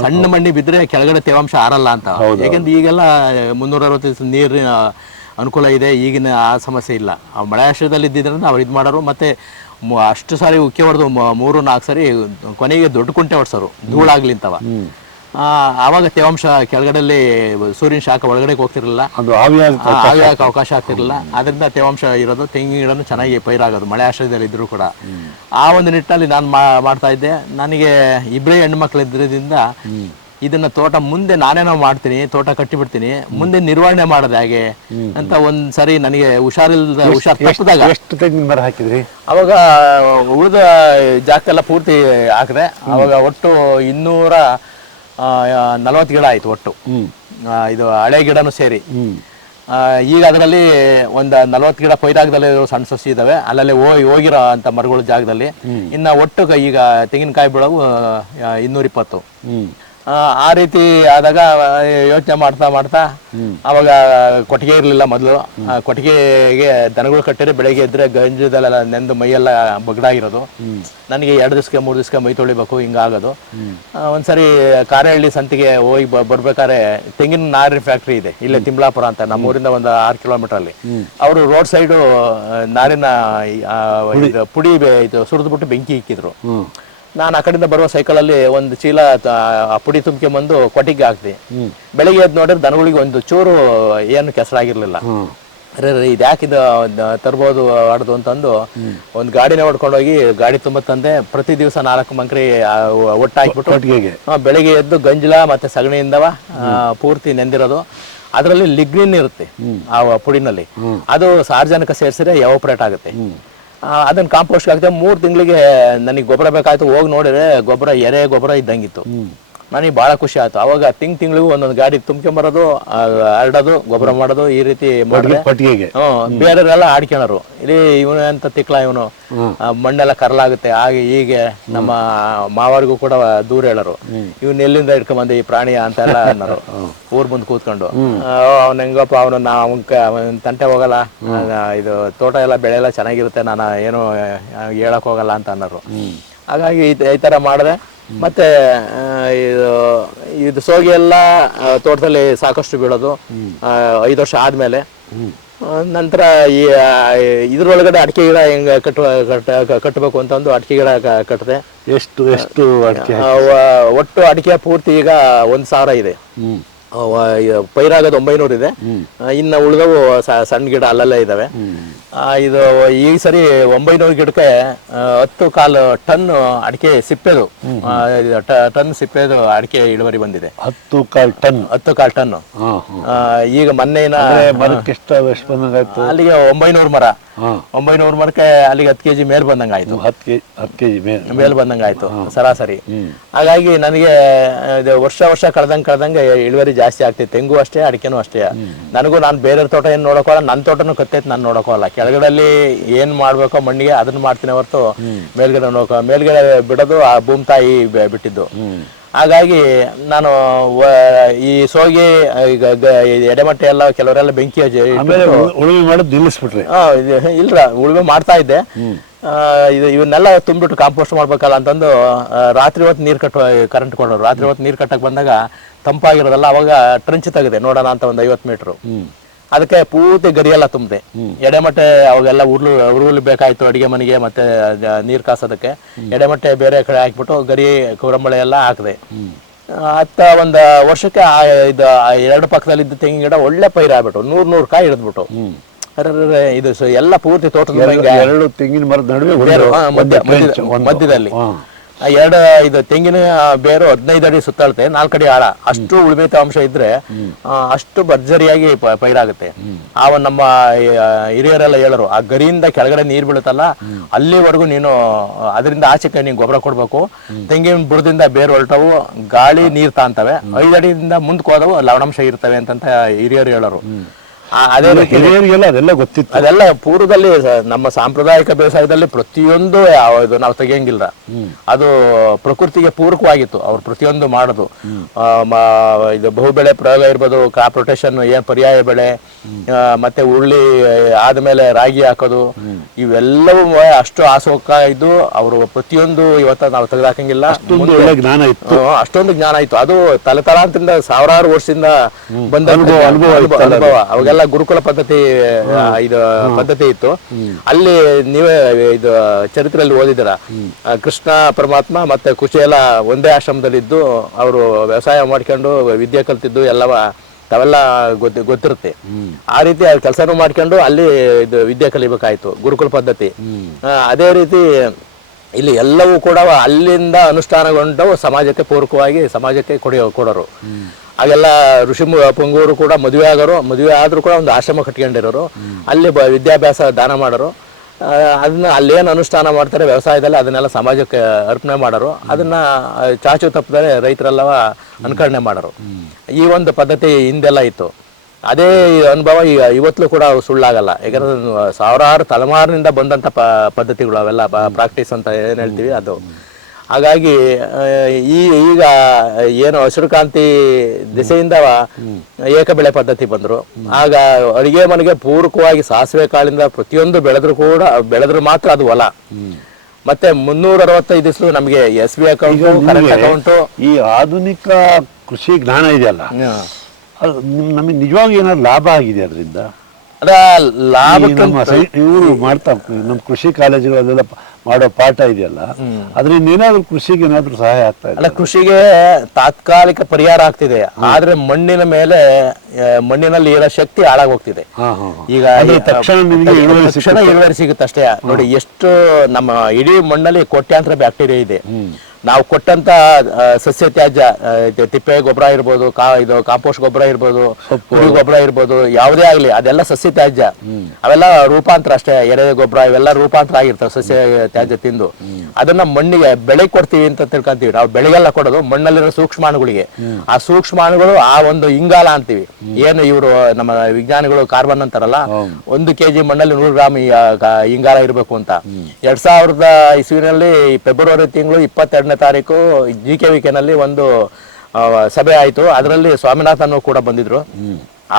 ಸಣ್ಣ ಮಣ್ಣಿ ಬಿದ್ರೆ ಕೆಳಗಡೆ ತೇವಾಂಶ ಆರಲ್ಲ ಅಂತ. ಯಾಕೆಂದ್ರೆ ಈಗೆಲ್ಲ 360 ನೀರಿನ ಅನುಕೂಲ ಇದೆ, ಈಗಿನ ಆ ಸಮಸ್ಯೆ ಇಲ್ಲ. ಆ ಮಳೆ ಆಶ್ರಯದಲ್ಲಿ ಇದ್ದಿದ್ರಿಂದ ಅವ್ರು ಇದು ಮಾಡೋರು. ಮತ್ತೆ ಅಷ್ಟು ಸಾರಿ ಉಕ್ಕೆ ಹೊಡೆದು 3-4 ಸಾರಿ ಕೊನೆಗೆ ದೊಡ್ಡ ಕುಂಟೆ ಹೊಡ್ಸೋರು ಧೂಳಾಗ್ಲಿಂತವ. ಆವಾಗ ತೇವಾಂಶ ಕೆಳಗಡೆಯಲ್ಲಿ ಸೂರ್ಯನ ಶಾಖ ಒಳಗಡೆ ಹೋಗ್ತಿರಲಿಲ್ಲ, ಆವಿಯಾಗಕ್ಕೆ ಅವಕಾಶ ಆಗ್ತಿರಲಿಲ್ಲ. ಅದರಿಂದ ತೇವಾಂಶ ಇರೋದು, ತೆಂಗಿನ ಗಿಡನೂ ಚೆನ್ನಾಗಿ ಪೈರಾಗೋದು ಮಳೆ ಆಶ್ರಯದಲ್ಲಿ ಇದ್ರೂ ಕೂಡ. ಆ ಒಂದು ನಿಟ್ಟಿನಲ್ಲಿ ನಾನು ಮಾಡ್ತಾ ಇದ್ದೆ. ನನಗೆ 2 ಹೆಣ್ಣು ಮಕ್ಕಳು ಇದ್ರಿಂದ ಇದನ್ನ ತೋಟ ಮುಂದೆ ನಾನೇನೋ ಮಾಡ್ತೀನಿ, ತೋಟ ಕಟ್ಟಿಬಿಡ್ತೀನಿ, ಮುಂದೆ ನಿರ್ವಹಣೆ ಮಾಡೋದು ಹೇಗೆ ಅಂತ ಒಂದ್ಸರಿ ನನಗೆ ಹುಷಾರ್ ತಪ್ಪಿದಾಗ. ಎಷ್ಟು ತೆಂಗಿನ ಮರ ಹಾಕಿದ್ರಿ ಅವಾಗ? ಉಳಿದ ಜಾಗಕ್ಕೆಲ್ಲ ಪೂರ್ತಿ ಹಾಕಿದೆ. ಅವಾಗ ಒಟ್ಟು 240 ಗಿಡ ಆಯ್ತು ಒಟ್ಟು. ಇದು ಹಳೆ ಗಿಡನೂ ಸೇರಿ. ಈಗ ಅದರಲ್ಲಿ ಒಂದು 40 ಗಿಡ ಕೊಯ್ದಾಗದಲ್ಲಿ ಸಣ್ಣ ಸಸಿ ಇದಾವೆ, ಅಲ್ಲಲ್ಲಿ ಹೋಗಿರೋ ಅಂತ ಮರಗಳ ಜಾಗದಲ್ಲಿ. ಇನ್ನ ಒಟ್ಟು ಈಗ ತೆಂಗಿನಕಾಯಿ ಬೆಳವು 220. ಆ ರೀತಿ ಆದಾಗ ಯೋಚನೆ ಮಾಡ್ತಾ ಮಾಡ್ತಾ ಅವಾಗ ಕೊಟ್ಟಿಗೆ ಇರಲಿಲ್ಲ ಮೊದಲು. ಕೊಟ್ಟಿಗೆಗೆ ದನಗಳು ಕಟ್ಟಿದ್ರೆ ಬೆಳಗ್ಗೆ ಎದ್ರೆ ಗಂಜದಲ್ಲೆಲ್ಲ ನೆಂದು ಮೈಯೆಲ್ಲ ಬಗಡಾಗಿರೋದು. ನನಗೆ 2 ದಿವಸಕ್ಕೆ 3 ದಿವಸಕ್ಕೆ ಮೈ ತೊಳಿಬೇಕು ಹಿಂಗಾಗೋದು. ಒಂದ್ಸರಿ ಕಾರಹಳ್ಳಿ ಸಂತಿಗೆ ಹೋಗಿ ಬರ್ಬೇಕಾದ್ರೆ ತೆಂಗಿನ ನಾರಿನ ಫ್ಯಾಕ್ಟ್ರಿ ಇದೆ ಇಲ್ಲೇ ತಿಮ್ಲಾಪುರ ಅಂತ, ನಮ್ಮೂರಿಂದ ಒಂದು 6 ಕಿಲೋಮೀಟರ್ ಅಲ್ಲಿ. ಅವರು ರೋಡ್ ಸೈಡು ನಾರಿನ ಪುಡಿ ಇದು ಸುರಿದ್ಬಿಟ್ಟು ಬೆಂಕಿ ಇಕ್ಕಿದ್ರು. ನಾನು ಆ ಕಡೆಯಿಂದ ಬರುವ ಸೈಕಲಲ್ಲಿ ಒಂದು ಚೀಲ ಪುಡಿ ತುಂಬ್ಕೊಂಬಂದು ಕೊಟ್ಟಿಗೆ ಹಾಕ್ದೆ. ಬೆಳಿಗ್ಗೆ ಎದ್ದು ನೋಡಿದ್ರೆ ದನಗಳಿಗೆ ಒಂದು ಚೂರು ಏನು ಕೆಸರಾಗಿರ್ಲಿಲ್ಲ. ಅರೆ ಇದು ಯಾಕಿದು ತರ್ಬೋದು ಆಡ್ದು ಅಂತಂದು ಒಂದು ಗಾಡಿನ ಹೊಡ್ಕೊಂಡೋಗಿ ಗಾಡಿ ತುಂಬ ತಂದೆ. ಪ್ರತಿ ದಿವಸ 4 ಮಂಕ್ರಿ ಒಟ್ಟಾಕ್ಬಿಟ್ಟು ಬೆಳಿಗ್ಗೆ ಎದ್ದು ಗಂಜಲ ಮತ್ತೆ ಸಗಣಿಯಿಂದವ ಪೂರ್ತಿ ನೆಂದಿರೋದು. ಅದರಲ್ಲಿ ಲಿಗ್ನಿನ್ ಇರುತ್ತೆ ಆ ಪುಡಿನಲ್ಲಿ, ಅದು ಸಾರ್ವಜನಿಕ ಸೇರಿಸಿದ್ರೆ ಎವಾಪರೇಟ್ ಆಗುತ್ತೆ. ಅದನ್ನ ಕಾಂಪೋಸ್ಟ್ ಹಾಕಿದೆ. 3 ತಿಂಗಳಿಗೆ ನನಗೆ ಗೊಬ್ಬರ ಬೇಕಾಯ್ತು. ಹೋಗಿ ನೋಡಿದ್ರೆ ಗೊಬ್ಬರ ಎರೆ ಗೊಬ್ಬರ ಇದ್ದಂಗಿತ್ತು. ನನಗೆ ಭಾಳ ಖುಷಿ ಆಯ್ತು. ಅವಾಗ ತಿಂಗಳಿಗೂ ಒಂದೊಂದು ಗಾಡಿ ತುಂಬ್ಕೊಂಬರೋದು, ಹರಡೋದು, ಗೊಬ್ಬರ ಮಾಡೋದು, ಈ ರೀತಿ ಮಾಡಿದ್ರೆ ಬೇರೆಯವರೆಲ್ಲ ಆಡ್ಕೊಳರು. ಇಲ್ಲಿ ಇವನು ಅಂತ ತಿಕ್ಲ, ಇವನು ಮಣ್ಣೆಲ್ಲ ಕರಲಾಗುತ್ತೆ ಹಾಗೆ ಹೀಗೆ ನಮ್ಮ ಮಾವರಿಗೂ ಕೂಡ ದೂರ ಹೇಳರು. ಇವನ್ ಎಲ್ಲಿಂದ ಇಟ್ಕೊಂಬಂದೆ ಈ ಪ್ರಾಣಿಯ ಅಂತೆಲ್ಲ ಅನ್ನೋರು ಊರ್ ಮುಂದೆ ಕೂತ್ಕೊಂಡು. ಅವ್ನ ಹೆಂಗಪ್ಪ ಅವನ ತಂಟೆ ಹೋಗಲ್ಲ, ಇದು ತೋಟ ಎಲ್ಲ ಬೆಳೆ ಎಲ್ಲ ಚೆನ್ನಾಗಿರುತ್ತೆ, ನಾನು ಏನು ಹೇಳಕ್ ಹೋಗಲ್ಲ ಅಂತ ಅನ್ನೋರು. ಹಾಗಾಗಿ ಈ ತರ ಮಾಡಿದೆ. ಮತ್ತೆ ಇದು ಸೋಗಿ ಎಲ್ಲ ತೋಟದಲ್ಲಿ ಸಾಕಷ್ಟು ಬೀಳೋದು 5 ವರ್ಷ ಆದ್ಮೇಲೆ. ನಂತರ ಈ ಇದ್ರೊಳಗಡೆ ಅಡಿಕೆ ಗಿಡ ಹೆಂಗ ಕಟ್ಟಬೇಕು ಅಂತ ಒಂದು ಅಡಿಕೆ ಗಿಡ ಕಟ್ಟಿದೆ. ಎಷ್ಟು ಒಟ್ಟು ಅಡಿಕೆ ಪೂರ್ತಿ ಈಗ 1,000 ಇದೆ. ಪೈರಾಗದು 900 ಇದೆ. ಇನ್ನು ಉಳಿದವು ಸಣ್ಣ ಗಿಡ ಅಲ್ಲೆಲ್ಲ ಇದಾವೆ. ಇದು ಈ ಸರಿ 900 ಗಿಡಕ್ಕೆ 10 ಟನ್ ಅಡಿಕೆ ಸಿಪ್ಪೆದು ಟನ್ ಸಿಪ್ಪೆದು ಅಡಿಕೆ ಇಳುವರಿ ಬಂದಿದೆ. 10 ಟನ್. ಈಗ ಮೊನ್ನೆನ ಅಲ್ಲಿಗೆ 900 ಮರ, 900 ಮರಕ್ಕೆ ಅಲ್ಲಿಗೆ 10 kg ಮೇಲ್ ಬಂದಂಗಾಯ್ತು. 10 kg ಮೇಲ್ ಬಂದಂಗಾಯ್ತು ಸರಾಸರಿ. ಹಾಗಾಗಿ ನನಗೆ ವರ್ಷ ಕಳೆದಂಗೆ ಇಳುವರಿ ಜಾಸ್ತಿ ಆಗ್ತೈತೆ. ತೆಂಗು ಅಷ್ಟೇ, ಅಡಿಕೆನೂ ಅಷ್ಟೇ. ನನಗೂ ನಾನು ಬೇರೆ ತೋಟ ಏನು ನೋಡೋಕೋಲ್ಲ, ನನ್ನ ತೋಟನೂ ಕತ್ತೈತೆ, ನಾನು ನೋಡೋಕೋಲ್ಲ. ಕೆಳಗಡೆಲ್ಲಿ ಏನ್ ಮಾಡ್ಬೇಕೋ ಮಣ್ಣಿಗೆ ಅದನ್ನ ಮಾಡ್ತೀನಿ ಹೊರತು ಮೇಲ್ಗಡೆ ಮೇಲ್ಗಡೆ ಬಿಡೋದು ಆ ಭೂಮಿ ತಾಯಿ ಬಿಟ್ಟಿದ್ದು. ಹಾಗಾಗಿ ನಾನು ಈ ಸೋಗಿ ಈಗ ಎಡೆಮಟ್ಟೆ ಎಲ್ಲ ಕೆಲವರೆಲ್ಲ ಬೆಂಕಿ ಉಳುಮೆ ಮಾಡೋದು ನಿಲ್ಲಿಸ್ಬಿಟ್ರಿ? ಇಲ್ರ, ಉಳುಮೆ ಮಾಡ್ತಾ ಇದ್ದೆ. ಇವನ್ನೆಲ್ಲ ತುಂಬಿಟ್ಟು ಕಾಂಪೋಸ್ಟ್ ಮಾಡ್ಬೇಕಲ್ಲ ಅಂತಂದು ರಾತ್ರಿ ಹೊತ್ತು ನೀರು ಕರೆಂಟ್ ಕೊಡೋರು. ರಾತ್ರಿ ಹೊತ್ತು ನೀರು ಕಟ್ಟಕ್ ಬಂದಾಗ ತಂಪಾಗಿರೋದಲ್ಲ, ಅವಾಗ ಟ್ರಂಚ್ ತೆಗೆದೆ ನೋಡೋಣ ಅಂತ ಒಂದು 50 ಮೀಟ್ರು. ಅದಕ್ಕೆ ಪೂರ್ತಿ ಗರಿಯೆಲ್ಲ ತುಂಬಿದೆ. ಎಡೆಮಟ್ಟೆ ಅವಾಗೆಲ್ಲ ಉರುಳು ಬೇಕಾಯ್ತು ಅಡಿಗೆ ಮನೆಗೆ ಮತ್ತೆ ನೀರು ಕಾಸೋದಕ್ಕೆ. ಎಡೆಮಟ್ಟೆ ಬೇರೆ ಕಡೆ ಹಾಕ್ಬಿಟ್ಟು ಗರಿ ಕುರಂಬಳೆ ಎಲ್ಲ ಹಾಕಿದೆ. ಒಂದು ವರ್ಷಕ್ಕೆ ಇದು 2 ಪಕ್ಕದಲ್ಲಿ ಇದ್ದ ತೆಂಗಿನ ಗಿಡ ಒಳ್ಳೆ ಪೈರ್ ಆಗ್ಬಿಟ್ಟು 100 ಕಾಯಿ ಹಿಡಿದ್ಬಿಟ್ಟು. ಇದು ಎಲ್ಲ ಪೂರ್ತಿ ತೋಟದ 2 ತೆಂಗಿನ ಮರದ ನಡುವೆ ಮಧ್ಯದಲ್ಲಿ 2 ಇದು ತೆಂಗಿನ ಬೇರು 15 ಅಡಿ ಸುತ್ತಳತೆ, 4 ಅಡಿ ಆಳ. ಅಷ್ಟು ಉಳುಮೆತ ಅಂಶ ಇದ್ರೆ ಅಷ್ಟು ಭರ್ಜರಿಯಾಗಿ ಪೈರಾಗುತ್ತೆ. ನಮ್ಮ ಹಿರಿಯರೆಲ್ಲ ಹೇಳರು, ಆ ಗರಿಯಿಂದ ಕೆಳಗಡೆ ನೀರ್ ಬೀಳುತ್ತಲ್ಲ ಅಲ್ಲಿವರೆಗೂ ನೀನು ಅದರಿಂದ ಆಚೆಗೆ ನೀನು ಗೊಬ್ಬರ ಕೊಡ್ಬೇಕು. ತೆಂಗಿನ ಬುಡದಿಂದ ಬೇರು ಹೊರಟವು, ಗಾಳಿ ನೀರ್ ತಾಂತವೆ, 5 ಅಡಿಯಿಂದ ಮುಂದಕ್ಕೆ ಹೋದವು ಲವಣಾಂಶ ಇರ್ತವೆ ಅಂತಂತ ಹಿರಿಯರು ಹೇಳರು. ಅದೇ ಅದೆಲ್ಲ ಗೊತ್ತಿತ್ತು. ಅದೆಲ್ಲ ಪೂರ್ವದಲ್ಲಿ ನಮ್ಮ ಸಾಂಪ್ರದಾಯಿಕ ಬೇಸಾಯದಲ್ಲಿ ಪ್ರತಿಯೊಂದು ಯಾವುದು ನಾವು ತೆಗಿಯಂಗಿಲ್ಲ. ಅದು ಪ್ರಕೃತಿಗೆ ಪೂರಕವಾಗಿತ್ತು. ಅವ್ರು ಪ್ರತಿಯೊಂದು ಮಾಡೋದು. ಇದು ಬಹುಬೆಳೆ ಪ್ರಯೋಗ ಇರ್ಬೋದು, ಕ್ರಾಪ್ ರೊಟೇಷನ್, ಏನ್ ಪರ್ಯಾಯ ಬೆಳೆ, ಮತ್ತೆ ಉರುಳಿ ಆದ್ಮೇಲೆ ರಾಗಿ ಹಾಕೋದು, ಇವೆಲ್ಲವೂ ಅಷ್ಟು ಆಸೋಕ ಇದ್ದು ಅವರು ಪ್ರತಿಯೊಂದು ಇವತ್ತ ನಾವು ತೆಗೆದಾಕಂಗಿಲ್ಲ. ಅಷ್ಟೊಂದು ಜ್ಞಾನ ಇತ್ತು. ಅದು ತಲೆತಲಾಂತರಿಂದ 1000 ವರ್ಷದಿಂದ ಬಂದ ಅನುಭವ. ಅವಾಗೆಲ್ಲ ಗುರುಕುಲ ಪದ್ಧತಿ ಇದು ಪದ್ಧತಿ ಇತ್ತು. ಅಲ್ಲಿ ನೀವೇ ಇದು ಚರಿತ್ರೆಯಲ್ಲಿ ಓದಿದಿರ, ಕೃಷ್ಣ ಪರಮಾತ್ಮ ಮತ್ತೆ ಕುಚೇಲ ಒಂದೇ ಆಶ್ರಮದಲ್ಲಿದ್ದು ಅವರು ವ್ಯವಸಾಯ ಮಾಡ್ಕೊಂಡು ವಿದ್ಯೆ ಕಲ್ತಿದ್ದು ಎಲ್ಲವ ತಾವೆಲ್ಲ ಗೊತ್ತಿರುತ್ತೆ. ಆ ರೀತಿ ಕೆಲಸನೂ ಮಾಡ್ಕೊಂಡು ಅಲ್ಲಿ ಇದು ವಿದ್ಯೆ ಕಲಿಬೇಕಾಯ್ತು, ಗುರುಕುಲ ಪದ್ಧತಿ. ಅದೇ ರೀತಿ ಇಲ್ಲಿ ಎಲ್ಲವೂ ಕೂಡ ಅಲ್ಲಿಂದ ಅನುಷ್ಠಾನಗೊಂಡವು ಸಮಾಜಕ್ಕೆ ಪೂರಕವಾಗಿ ಸಮಾಜಕ್ಕೆ ಕೊಡೋರು. ಹಾಗೆಲ್ಲ ಋಷಿ ಪುಂಗೂರು ಕೂಡ ಮದುವೆ ಆಗೋರು, ಮದುವೆ ಆದ್ರೂ ಕೂಡ ಒಂದು ಆಶ್ರಮ ಕಟ್ಕೊಂಡಿರೋರು, ಅಲ್ಲಿ ವಿದ್ಯಾಭ್ಯಾಸ ದಾನ ಮಾಡೋರು. ಅದನ್ನ ಅಲ್ಲೇನು ಅನುಷ್ಠಾನ ಮಾಡ್ತಾರೆ ವ್ಯವಸಾಯದಲ್ಲಿ ಅದನ್ನೆಲ್ಲ ಸಮಾಜಕ್ಕೆ ಅರ್ಪಣೆ ಮಾಡೋರು. ಅದನ್ನ ಚಾಚು ತಪ್ಪದರೆ ರೈತರೆಲ್ಲವ ಅನುಕರಣೆ ಮಾಡೋರು. ಈ ಒಂದು ಪದ್ಧತಿ ಹಿಂದೆಲ್ಲ ಇತ್ತು. ಅದೇ ಅನುಭವ ಇವತ್ತಲೂ ಕೂಡ ಸುಳ್ಳಾಗಲ್ಲ. ಯಾಕಂದ್ರೆ 1000 ತಲೆಮಾರಿನಿಂದ ಬಂದಂತ ಪದ್ಧತಿಗಳು ಅವೆಲ್ಲ ಪ್ರಾಕ್ಟೀಸ್ ಅಂತ ಏನ್ ಹೇಳ್ತೀವಿ ಅದು. ಹಾಗಾಗಿ ಈಗ ಏನು ಹಸಿರು ಕ್ರಾಂತಿ ದಿಸೆಯಿಂದ ಏಕ ಬೆಳೆ ಪದ್ಧತಿ ಬಂದ್ರು. ಆಗ ಅಡಿಗೆ ಮನೆಗೆ ಪೂರಕವಾಗಿ ಸಾಸಿವೆ ಕಾಳಿಂದ ಪ್ರತಿಯೊಂದು ಬೆಳೆದ್ರು ಮಾತ್ರ ಅದು ಹೊಲ. ಮತ್ತೆ 365 ದಿವಸ ನಮಗೆ SB ಅಕೌಂಟ್, ಕರೆಂಟ್ ಅಕೌಂಟು. ಈ ಆಧುನಿಕ ಕೃಷಿ ಜ್ಞಾನ ಇದೆಯಲ್ಲ, ನಮಗೆ ನಿಜವಾಗಿ ಏನಾದ್ರು ಲಾಭ ಆಗಿದೆ ಅದರಿಂದ? ಇವರು ಮಾಡ್ತಾ ನಮ್ಮ ಕೃಷಿ ಕಾಲೇಜುಗಳಲ್ಲೆಲ್ಲ ಮಾಡೋ ಪಾಠ ಇದೆಯಲ್ಲ, ಅದರಿಂದ ಏನಾದ್ರು ಕೃಷಿಗೆ ಏನಾದ್ರು ಸಹಾಯ ಆಗ್ತಾ ಇದೆ? ಅಲ್ಲ, ಕೃಷಿಗೆ ತಾತ್ಕಾಲಿಕ ಪರಿಹಾರ ಆಗ್ತಿದೆ, ಆದ್ರೆ ಮಣ್ಣಿನಲ್ಲಿ ಇರೋ ಶಕ್ತಿ ಹಾಳಾಗೋಗ್ತಿದೆ. ಈಗ ತಕ್ಷಣ ಇಳುವರಿ ಸಿಗುತ್ತೆ ಅಷ್ಟೇ. ನೋಡಿ, ಎಷ್ಟು ನಮ್ಮ ಇಡೀ ಮಣ್ಣಲ್ಲಿ ಕೋಟ್ಯಾಂತರ ಬ್ಯಾಕ್ಟೀರಿಯಾ ಇದೆ. ನಾವು ಕೊಟ್ಟಂತ ಸಸ್ಯ ತ್ಯಾಜ್ಯ, ತಿಪ್ಪೆ ಗೊಬ್ಬರ ಇರ್ಬೋದು, ಇದು ಕಾಂಪೋಸ್ಟ್ ಗೊಬ್ಬರ ಇರ್ಬೋದು, ಕುರಿ ಗೊಬ್ಬರ ಇರ್ಬೋದು, ಯಾವುದೇ ಆಗ್ಲಿ ಅದೆಲ್ಲ ಸಸ್ಯ ತ್ಯಾಜ್ಯ. ಅವೆಲ್ಲ ರೂಪಾಂತರ ಅಷ್ಟೇ. ಎರೆ ಗೊಬ್ಬರ ಇವೆಲ್ಲ ರೂಪಾಂತರ ಆಗಿರ್ತವೆ ಸಸ್ಯ ತ್ಯಾಜ್ಯ ತಿಂದು. ಅದನ್ನ ಮಣ್ಣಿಗೆ ಬೆಳೆ ಕೊಡ್ತೀವಿ ಅಂತ ತಿಳ್ಕೊಂತೀವಿ. ನಾವು ಬೆಳೆಗೆಲ್ಲ ಕೊಡೋದು ಮಣ್ಣಲ್ಲಿರೋ ಸೂಕ್ಷ್ಮಾಣುಗಳಿಗೆ. ಆ ಸೂಕ್ಷ್ಮಾಣುಗಳು ಆ ಒಂದು ಇಂಗಾಲ ಅಂತೀವಿ. ಏನು ಇವರು ನಮ್ಮ ವಿಜ್ಞಾನಿಗಳು ಕಾರ್ಬನ್ ಅಂತಾರಲ್ಲ, 1 kg ಮಣ್ಣಲ್ಲಿ 100 ಗ್ರಾಮ್ ಇಂಗಾಲ ಇರಬೇಕು ಅಂತ. 2000 ಇಸ್ವಿನಲ್ಲಿ ಫೆಬ್ರವರಿ ತಿಂಗಳು 22ನೇ ತಾರೀಕು GKVK ನಲ್ಲಿ ಒಂದು ಸಭೆ ಆಯ್ತು. ಅದರಲ್ಲಿ ಸ್ವಾಮಿನಾಥನ್ ಕೂಡ ಬಂದಿದ್ರು.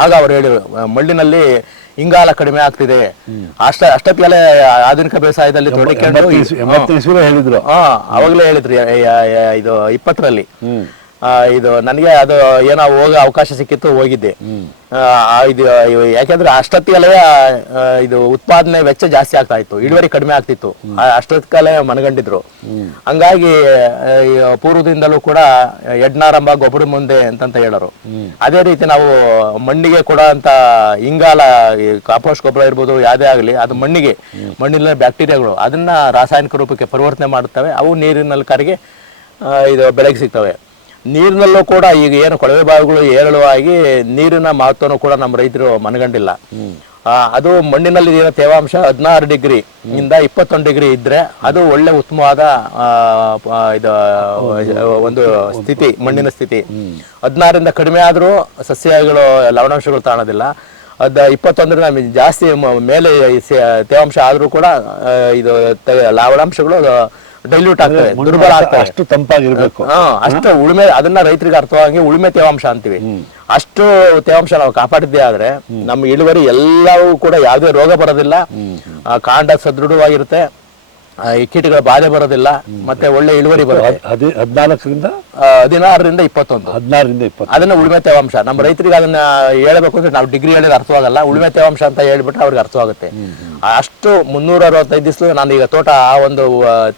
ಆಗ ಅವ್ರು ಹೇಳಿದ್ರು, ಮಣ್ಣಿನಲ್ಲಿ ಇಂಗಾಲ ಕಡಿಮೆ ಆಗ್ತಿದೆ. ಅಷ್ಟೊತ್ತಿಗೆಲ್ಲ ಆಧುನಿಕ ಬೇಸಾಯದಲ್ಲಿ ತೊಡಕೊಂಡು ಹೇಳಿದ್ರು. ಅವಾಗಲೇ ಹೇಳಿದ್ರು. ಇದು 20ರಲ್ಲಿ ಇದು ನನಗೆ ಅದು ಏನೋ ಹೋಗೋ ಅವಕಾಶ ಸಿಕ್ಕಿತ್ತು, ಹೋಗಿದ್ದೆ. ಇದು ಯಾಕೆಂದ್ರೆ ಅಷ್ಟೊತ್ತಿಗೆಲ್ಲ ಇದು ಉತ್ಪಾದನೆ ವೆಚ್ಚ ಜಾಸ್ತಿ ಆಗ್ತಾ ಇತ್ತು, ಇಳುವರಿ ಕಡಿಮೆ ಆಗ್ತಿತ್ತು. ಅಷ್ಟೊತ್ತಿಗೆಲ್ಲ ಮನಗಂಡಿದ್ರು. ಹಂಗಾಗಿ ಪೂರ್ವದಿಂದಲೂ ಕೂಡ ಎಡ್ನಾರಂಭ ಗೊಬ್ಬರ ಮುಂದೆ ಅಂತ ಹೇಳೋರು. ಅದೇ ರೀತಿ ನಾವು ಮಣ್ಣಿಗೆ ಕೊಡೋ ಅಂತ ಇಂಗಾಲ, ಕಾಂಪೋಸ್ಟ್ ಗೊಬ್ಬರ ಇರ್ಬೋದು, ಯಾವುದೇ ಆಗಲಿ, ಅದು ಮಣ್ಣಿನ ಬ್ಯಾಕ್ಟೀರಿಯಾಗಳು ಅದನ್ನ ರಾಸಾಯನಿಕ ರೂಪಕ್ಕೆ ಪರಿವರ್ತನೆ ಮಾಡುತ್ತವೆ. ಅವು ನೀರಿನಲ್ಲಿ ಕರಗಿ ಇದು ಬೆಳೆಗೆ ಸಿಗ್ತವೆ. ನೀರಿನಲ್ಲೂ ಕೂಡ ಈಗ ಏನು ಕೊಳವೆ ಬಾವಿಗಳು ಏರಳವಾಗಿ ನೀರಿನ ಮಹತ್ವನೂ ಕೂಡ ನಮ್ಮ ರೈತರು ಮನಗಂಡಿಲ್ಲ. ಅದು ಮಣ್ಣಿನಲ್ಲಿ ಇರೋ ತೇವಾಂಶ 16 ಡಿಗ್ರಿ ಇಂದ 21 ಡಿಗ್ರಿ ಇದ್ರೆ ಅದು ಒಳ್ಳೆ ಉತ್ತಮವಾದ ಇದು ಒಂದು ಸ್ಥಿತಿ, ಮಣ್ಣಿನ ಸ್ಥಿತಿ. 16ರಿಂದ ಕಡಿಮೆ ಆದ್ರೂ ಸಸ್ಯಗಳು ಲವಣಾಂಶಗಳು ತಾಣೋದಿಲ್ಲ. 21 ನಮಗೆ ಜಾಸ್ತಿ ಮೇಲೆ ತೇವಾಂಶ ಆದ್ರೂ ಕೂಡ ಇದು ಲವಣಾಂಶಗಳು ಡೈಲ್ಯೂಟ್ ಆಗ್ತವೆ, ದುರ್ಬಲ ಆಗ್ತವೆ. ಅಷ್ಟು ತಂಪಾಗಿರ್ಬೇಕು. ಅಷ್ಟು ಉಳುಮೆ, ಅದನ್ನ ರೈತರಿಗೆ ಅರ್ಥವಾಗಿ ಉಳುಮೆ ತೇವಾಂಶ ಅಂತೀವಿ. ಅಷ್ಟು ತೇವಾಂಶ ನಾವು ಕಾಪಾಡಿದ್ದೇ ಆದ್ರೆ ನಮ್ಮ ಇಳುವರಿ ಎಲ್ಲವೂ ಕೂಡ ಯಾವುದೇ ರೋಗ ಬರೋದಿಲ್ಲ, ಕಾಂಡ ಸದೃಢವಾಗಿರುತ್ತೆ, ಈ ಕೀಟಗಳ ಬಾಧೆ ಬರೋದಿಲ್ಲ, ಮತ್ತೆ ಒಳ್ಳೆ ಇಳುವರಿ ಬರುತ್ತೆ. 16ರಿಂದ 21 ಅದನ್ನ ಉಳುಮೆ ತೇವಾಂಶ. ನಮ್ಮ ರೈತರಿಗೆ ಅದನ್ನ ಹೇಳ್ಬೇಕು ಅಂದ್ರೆ ನಾವು ಡಿಗ್ರಿ ಹೇಳಿದ್ರೆ ಅರ್ಥವಾಗಲ್ಲ, ಉಳುಮೆ ತೇವಾಂಶ ಅಂತ ಹೇಳ್ಬಿಟ್ರೆ ಅವ್ರಿಗೆ ಅರ್ಥವಾಗುತ್ತೆ. ಅಷ್ಟು 365 ದಿವಸ ನಾನು ಈಗ ತೋಟ ಆ ಒಂದು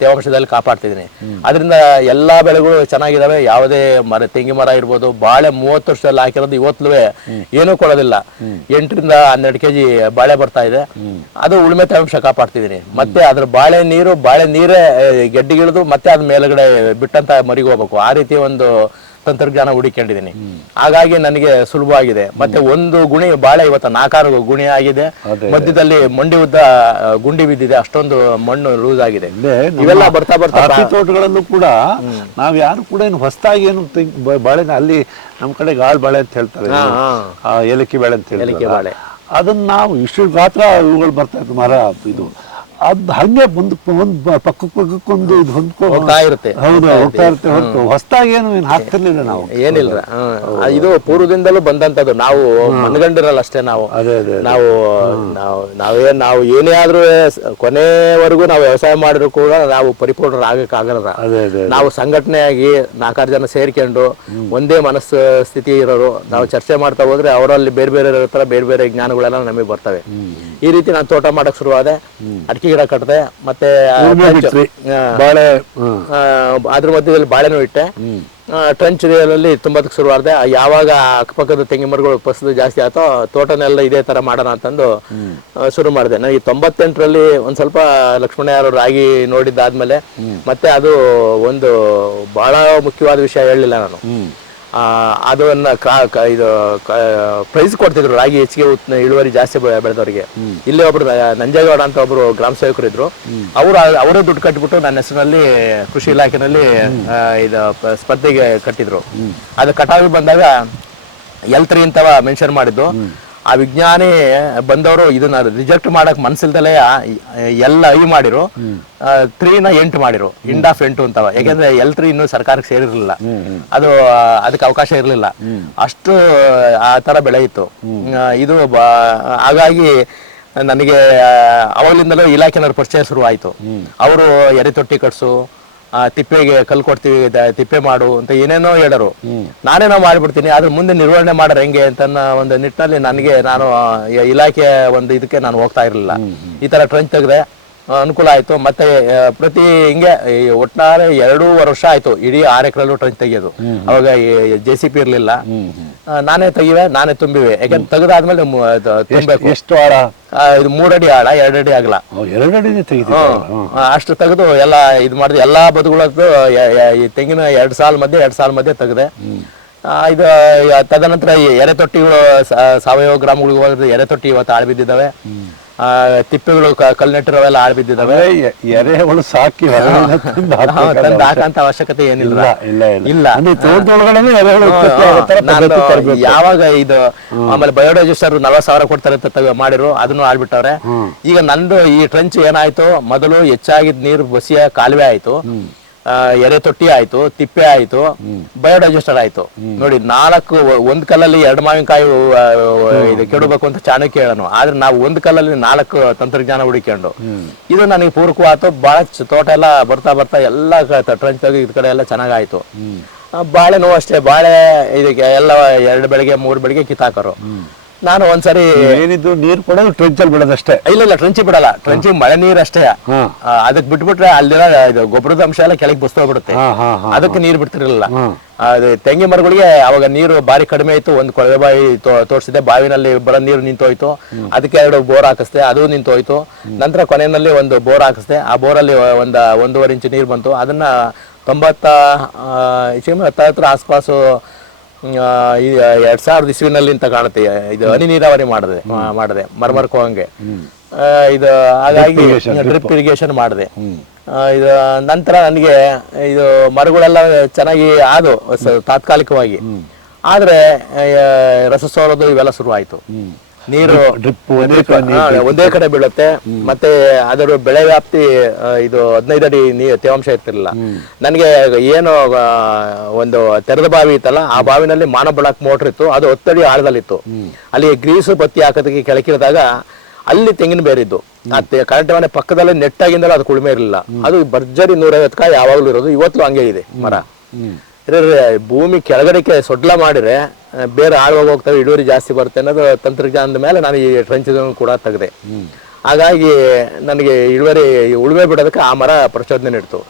ತೇವಾಂಶದಲ್ಲಿ ಕಾಪಾಡ್ತಿದ್ದೀನಿ. ಅದರಿಂದ ಎಲ್ಲಾ ಬೆಳೆಗಳು ಚೆನ್ನಾಗಿದಾವೆ. ಯಾವುದೇ ತೆಂಗಿನ ಮರ ಇರ್ಬೋದು, ಬಾಳೆ 30 ವರ್ಷದಲ್ಲಿ ಹಾಕಿರೋದು ಇವತ್ತಲೂ ಏನೂ ಕೊಡೋದಿಲ್ಲ. 8ರಿಂದ 12 kg ಬಾಳೆ ಬರ್ತಾ ಇದೆ. ಅದು ಉಳುಮೆ ತೇವಾಂಶ ಕಾಪಾಡ್ತಿದ್ದೀನಿ. ಮತ್ತೆ ಅದ್ರ ಬಾಳೆ ನೀರೇ ಗೆಡ್ಡಿಗಿಳಿದು ಮತ್ತೆ ಅದ್ ಮೇಲ್ಗಡೆ ಬಿಟ್ಟಂತ ಮರಿಗೆ ಹೋಗ್ಬೇಕು. ಆ ರೀತಿ ಒಂದು ತಂತ್ರಜ್ಞಾನ ಹುಡುಕೊಂಡಿದ್ದೀನಿ. ಹಾಗಾಗಿ ನನಗೆ ಸುಲಭವಾಗಿದೆ. ಮತ್ತೆ ಒಂದು ಗುಣಿ ಬಾಳೆ ಇವತ್ತು 4-6 ಗುಣಿ ಆಗಿದೆ. ಮಧ್ಯದಲ್ಲಿ ಮಂಡಿ ಉದ್ದ ಗುಂಡಿ ಬಿದ್ದಿದೆ, ಅಷ್ಟೊಂದು ಮಣ್ಣು ಲೂಸ್ ಆಗಿದೆ. ಇವೆಲ್ಲ ಬರ್ತಾ ತೋಟಗಳಲ್ಲೂ ಕೂಡ ನಾವ್ ಯಾರು ಕೂಡ ಏನು ಹೊಸದಾಗಿ ಏನು ಬಾಳೆ, ಅಲ್ಲಿ ನಮ್ ಕಡೆ ಗಾಳ್ ಬಾಳೆ ಅಂತ ಹೇಳ್ತಾರೆ, ಏಲಕ್ಕಿ ಬಾಳೆ ಅಂತ ಹೇಳ್ತಾರೆ. ಅದನ್ನ ನಾವು ಇಷ್ಟು ಗಾತ್ರ ಇವುಗಳು ಬರ್ತಾ ಇತ್ತು ಮರ, ಇದು ಅದು ಹಂಗೆ ಪಕ್ಕಕ್ಕೊಂದು ಇದು ಹೋಗ್ತಾ ಇರುತ್ತೆ. ಹೌದು, ಹೋಗ್ತಾ ಇರುತ್ತೆ ಹೊರತು ಹೊಸದಾಗಿ ಏನು ಹಾಕ್ತಿರ್ಲಿಲ್ಲ ನಾವು. ಏನಿಲ್ಲ, ಇದು ಪೂರ್ವದಿಂದಲೂ ಬಂದಂತದ್ದು. ನಾವು ಮನಗಂಡಿರಲ್ಲ ಅಷ್ಟೇ. ನಾವು ಏನೇ ಆದ್ರೂ ಕೊನೆವರೆಗೂ ನಾವು ವ್ಯವಸಾಯ ಮಾಡಿದ್ರು ಕೂಡ ನಾವು ಪರಿಪೂರ್ಣರಾಗಕ್ಕಾಗಲ್ಲ. ನಾವು ಸಂಘಟನೆಯಾಗಿ 4-6 ಜನ ಸೇರ್ಕೊಂಡು ಒಂದೇ ಮನಸ್ಸು ಸ್ಥಿತಿ ಇರೋರು, ನಾವು ಚರ್ಚೆ ಮಾಡ್ತಾ ಹೋದ್ರೆ ಅವರಲ್ಲಿ ಬೇರೆ ಬೇರೆ ಇರ್ತಾರ, ಬೇರೆ ಬೇರೆ ಜ್ಞಾನಗಳೆಲ್ಲ ನಮಗೆ ಬರ್ತವೆ. ಈ ರೀತಿ ನಾನು ತೋಟ ಮಾಡಕ್ ಶುರುವಾದೆ. ಅಡಿಕೆ ಗಿಡ ಕಟ್ಟಿದೆ, ಮತ್ತೆ ಬಾಳೆ, ಅದ್ರ ಮಧ್ಯದಲ್ಲಿ ಬಾಳೆನೂ ಇಟ್ಟೆ. ಟ್ರಂಚ್ ಏರಿಯಾದಲ್ಲಿ 90ಕ್ಕೆ ಶುರುವಾದೆ. ಯಾವಾಗ ಅಕ್ಕಪಕ್ಕದ ತೆಂಗಿನ ಮರಗಳು ಫಸಲು ಜಾಸ್ತಿ ಆಯ್ತೋ ತೋಟನೆಲ್ಲ ಇದೇ ತರ ಮಾಡೋಣ ಅಂತಂದು ಶುರು ಮಾಡಿದೆ. ನನಗೆ 98ರಲ್ಲಿ ಒಂದ್ ಸ್ವಲ್ಪ ಲಕ್ಷ್ಮಣ ರಾಗಿ ನೋಡಿದ್ದಾದ್ಮೇಲೆ ಮತ್ತೆ ಅದು ಒಂದು ಬಹಳ ಮುಖ್ಯವಾದ ವಿಷಯ ಹೇಳಲಿಲ್ಲ ನಾನು. ಅದನ್ನ ಇದು ಪ್ರೈಸ್ ಕೊಡ್ತಿದ್ರು, ರಾಗಿ ಹೆಚ್ಚಿಗೆ ಇಳುವರಿ ಜಾಸ್ತಿ ಬೆಳೆದವರಿಗೆ. ಇಲ್ಲಿ ಒಬ್ರು ನಂಜೇಗೌಡ ಅಂತ ಒಬ್ರು ಗ್ರಾಮ ಸೇವಕರು ಇದ್ರು. ಅವರೇ ದುಡ್ಡು ಕಟ್ಟಿಬಿಟ್ಟು ನನ್ನ ಹೆಸರಿನಲ್ಲಿ ಕೃಷಿ ಇಲಾಖೆನಲ್ಲಿ ಇದು ಸ್ಪರ್ಧೆಗೆ ಕಟ್ಟಿದ್ರು. ಅದು ಕಟಾವಿಗೆ ಬಂದಾಗ L3 ಅಂತವ ಮೆನ್ಷನ್ ಮಾಡಿದ್ದು. ಆ ವಿಜ್ಞಾನಿ ಬಂದವರು ಇದನ್ನ ರಿಜೆಕ್ಟ್ ಮಾಡಕ್ ಮನ್ಸಿಲ್ದಲೇ ಎಲ್ಲ ಮಾಡಿರು, 3ನ 8 ಮಾಡಿರು, ಇಂಡ್ ಆಫ್ 8 ಅಂತವ. ಯಾಕೆಂದ್ರೆ L3 ಇನ್ನೂ ಸರ್ಕಾರಕ್ಕೆ ಸೇರಿರ್ಲಿಲ್ಲ, ಅದು ಅದಕ್ಕೆ ಅವಕಾಶ ಇರಲಿಲ್ಲ, ಅಷ್ಟು ಆ ತರ ಬೆಳೆ ಇತ್ತು ಇದು. ಹಾಗಾಗಿ ನನಗೆ ಅವಾಗಲಿಂದಲೂ ಇಲಾಖೆನವ್ರ ಪರಿಚಯ ಶುರುವಾಯಿತು. ಅವರು ಎರೆ ತೊಟ್ಟಿ ಕಟ್ಸು, ತಿಪ್ಪೆಗೆ ಕಲ್ಲು ಕೊಡ್ತೀವಿ, ತಿಪ್ಪೆ ಮಾಡು ಅಂತ ಏನೇನೋ ಹೇಳರು. ನಾನೇನೋ ಮಾಡ್ಬಿಡ್ತೀನಿ, ಆದ್ರೆ ಮುಂದೆ ನಿರ್ವಹಣೆ ಮಾಡ್ರೆ ಹೆಂಗೆ ಅಂತ ಒಂದು ನಿಟ್ಟಿನಲ್ಲಿ ನಾನು ಇಲಾಖೆ ಒಂದು ಇದಕ್ಕೆ ನಾನು ಹೋಗ್ತಾ ಇರಲಿಲ್ಲ. ಈ ತರ ಟ್ರಂಚ್ ತೆಗೆದೆ, ಅನುಕೂಲ ಆಯ್ತು. ಮತ್ತೆ ಪ್ರತಿ ಹಿಂಗೆ ಒಟ್ಟಾರೆ 2.5 ವರ್ಷ ಆಯ್ತು ಇಡೀ 6 ಎಕರೆಲ್ಲೂ ಟ್ರಂಚ್ ತೆಗಿಯೋದು. ಅವಾಗ JCP ಇರ್ಲಿಲ್ಲ, ನಾನೇ ತೆಗಿವೆ, ನಾನೇ ತುಂಬಿವೆ. ಯಾಕಂದ್ರೆ ತೆಗೆದಾದ್ಮೇಲೆ ತುಂಬಬೇಕು. ಎಷ್ಟು ಆಳ? ಇದು 3 ಅಡಿ ಆಳ, 2 ಅಡಿ ಆಗಲ್ಲ, 2 ಅಡಿನೇ ತೆಗಿತೀವಿ. ಅಷ್ಟು ತೆಗೆದು ಎಲ್ಲ ಇದು ಮಾಡಿದೆ. ಎಲ್ಲಾ ಬದುಗಳದ್ದು ಈ ತೆಂಗಿನ 2 ಸಾಲ ಮಧ್ಯೆ ತೆಗೆದೆ. ಇದು ತದನಂತರ ಎರೆ ತೊಟ್ಟಿಗಳು ಸಾವಯವ ಗ್ರಾಮಗಳಿಗೆ ಹೋದ್ರೆ ಎರೆ ತೊಟ್ಟಿ ಇವತ್ತು ಆಳ್ ಬಿದ್ದಿದ್ದಾವೆ. ತಿಪ್ಪೆಗಳು ಕಲ್ನೆಟ್ಟಿರೋವೆಲ್ಲ ಆಳ್ ಬಿದ್ದಿದ್ದಾವೆ. ಎರೆಹುಳು ಸಾಕಿ ತಂದು ಹಾಕಂತ ಅವಶ್ಯಕತೆ ಏನಿಲ್ಲ. ಇಲ್ಲ, ಯಾವಾಗ ಇದು ಆಮೇಲೆ ಬಯೋಡೈಜೆಸ್ಟರ್ 40,000 ಕೊಡ್ತಾರೆ ಅಂತ ಮಾಡಿರು, ಅದನ್ನು ಆಳ್ಬಿಟ್ಟವ್ರೆ. ಈಗ ನಂದು ಈ ಟ್ರಂಚ್ ಏನಾಯ್ತು, ಮೊದಲು ಹೆಚ್ಚಾಗಿದ್ ನೀರು ಬಸಿಯ ಕಾಲುವೆ ಆಯ್ತು, ಎರೆ ತೊಟ್ಟಿ ಆಯ್ತು, ತಿಪ್ಪೆ ಆಯ್ತು, ಬಯೋಡೈಜೆಸ್ಟರ್ ಆಯ್ತು. ನೋಡಿ, 4 ಒಂದ್ ಕಲ್ಲಲ್ಲಿ 2 ಮಾವಿನಕಾಯಿ ಇದು ಕೆಡಬೇಕು ಅಂತ ಚಾಣಕ್ಯ ಹೇಳನು. ಆದ್ರೆ ನಾವು ಒಂದ್ ಕಲ್ಲಲ್ಲಿ 4 ತಂತ್ರಜ್ಞಾನ ಹುಡುಕೊಂಡು ಇದು ನನಗೆ ಪೂರಕವಾಯ್ತು. ಬಹಳ ತೋಟ ಎಲ್ಲ ಬರ್ತಾ ಎಲ್ಲ ಟ್ರಂಚ್ ತೆಗಿ ಇದ್ ಕಡೆ ಎಲ್ಲ ಚೆನ್ನಾಗಾಯ್ತು. ಬಾಳೆನೂ ಅಷ್ಟೇ, ಬಾಳೆ ಇದಕ್ಕೆ ಎಲ್ಲ 2 ಬೆಳಿಗ್ಗೆ 3 ಬೆಳಿಗ್ಗೆ ಕಿತ್ತಾಕರು. ನಾನು ಒಂದ್ಸರಿ ಏನಿದ್ದು ನೀರು ಕೊಡೋದು ಟ್ರೆಂಚಲ್ಲಿ ಬಿಡೋದಷ್ಟೇ. ಇಲ್ಲ, ಟ್ರಂಚಿ ಬಿಡಲ್ಲ, ಟ್ರಂಚಿ ಮಳೆ ನೀರ್ ಅಷ್ಟೇ. ಅದಕ್ಕೆ ಬಿಟ್ಬಿಟ್ರೆ ಅಲ್ಲಿರೋ ಇದು ಗೊಬ್ಬರದ ಅಂಶ ಎಲ್ಲ ಕೆಳಗೆ ಬಸ್ತೋಗ್ಬಿಡುತ್ತೆ, ಅದಕ್ಕೆ ನೀರ್ ಬಿಡ್ತಿರ್ಲಿಲ್ಲ. ಅದು ತೆಂಗಿನ ಮರಗಳಿಗೆ ಅವಾಗ ನೀರು ಬಾರಿ ಕಡಿಮೆ ಇತ್ತು. ಒಂದು ಕೊಳವೆ ಬಾವಿ ತೋರಿಸಿದೆ, ಬಾವಿನಲ್ಲಿ ಬರೋ ನೀರು ನಿಂತೋಯ್ತು. ಅದಕ್ಕೆ 2 ಬೋರ್ ಹಾಕಿಸ್ದೆ, ಅದು ನಿಂತೋಯ್ತು. ನಂತರ ಕೊನೆಯಲ್ಲಿ ಒಂದು ಬೋರ್ ಹಾಕಿಸ್ದೆ, ಆ ಬೋರಲ್ಲಿ 1.5 ಇಂಚು ನೀರು ಬಂತು. ಅದನ್ನ 90 ಆಸ್ಪಾಸು 2000 ಇಸ್ವಿನಲ್ಲಿ ಅಂತ ಕಾಣುತ್ತೆ. ಇದು ಹನಿ ನೀರಾವರಿ ಮಾಡಿದೆ ಮರ್ಮರ್ಕೋ ಹಂಗೆ. ಇದು ಹಾಗಾಗಿ ಡ್ರಿಪ್ ಇರಿಗೇಷನ್ ಮಾಡಿದೆ. ಇದು ನಂತರ ನನಗೆ ಇದು ಮರಗಳೆಲ್ಲ ಚೆನ್ನಾಗಿ ಆದು ತಾತ್ಕಾಲಿಕವಾಗಿ. ಆದ್ರೆ ರಸ ಸೋರೋದು ಇವೆಲ್ಲ ಶುರುವಾಯ್ತು. ನೀರು ಒಂದೇ ಕಡೆ ಬೀಳುತ್ತೆ. ಮತ್ತೆ ಅದರ ಬೆಳೆ ವ್ಯಾಪ್ತಿ ಇದು 15 ಅಡಿ ತೇವಾಂಶ ಇರ್ತಿರ್ಲಿಲ್ಲ. ನನಗೆ ಏನು ಒಂದು ತೆರೆದ ಬಾವಿ ಇತ್ತಲ್ಲ, ಆ ಬಾವಿನಲ್ಲಿ ಮಾನವ ಬ್ಲಾಕ್ ಮೋಟರ್ ಇತ್ತು, ಅದು 10 ಅಡಿ ಆಳದಲ್ಲಿತ್ತು. ಅಲ್ಲಿ ಗ್ರೀಸು ಬತ್ತಿ ಹಾಕೋದಕ್ಕೆ ಕೆಳಕಿರಿದಾಗ ಅಲ್ಲಿ ತೆಂಗಿನ ಬೇರಿದ್ದು. ಕರೆಂಟ್ ಮನೆ ಪಕ್ಕದಲ್ಲಿ ನೆಟ್ಟಾಗಿಂದಲೂ ಅದು ಕುಳಿಮೆ ಇರಲಿಲ್ಲ. ಅದು ಭರ್ಜರಿ 150 ಕಾಯಿ ಯಾವಾಗಲೂ ಇರೋದು. ಇವತ್ತು ಹಂಗೆ ಇದೆ ಮರ. ಭೂಮಿ ಕೆಳಗಡೆಗೆ ಸೊಡ್ಲ ಮಾಡಿದ್ರೆ ಬೇರೆ ಆಳವಾಗಿ ಹೋಗ್ತವೆ, ಇಳುವರಿ ಜಾಸ್ತಿ ಬರುತ್ತೆ ಅನ್ನೋದು ತಂತ್ರಜ್ಞಾನದ ಮೇಲೆ ನಾನು ಈ ಟ್ರಂಚ್ ಕೂಡ ತೆಗೆದೆ. ಹಾಗಾಗಿ ನನಗೆ ಉಳುಮೆ ಬಿಡೋದಕ್ಕೆ ಆ ಮರ ಪ್ರಚೋದನೆ ನೀಡ್ತು.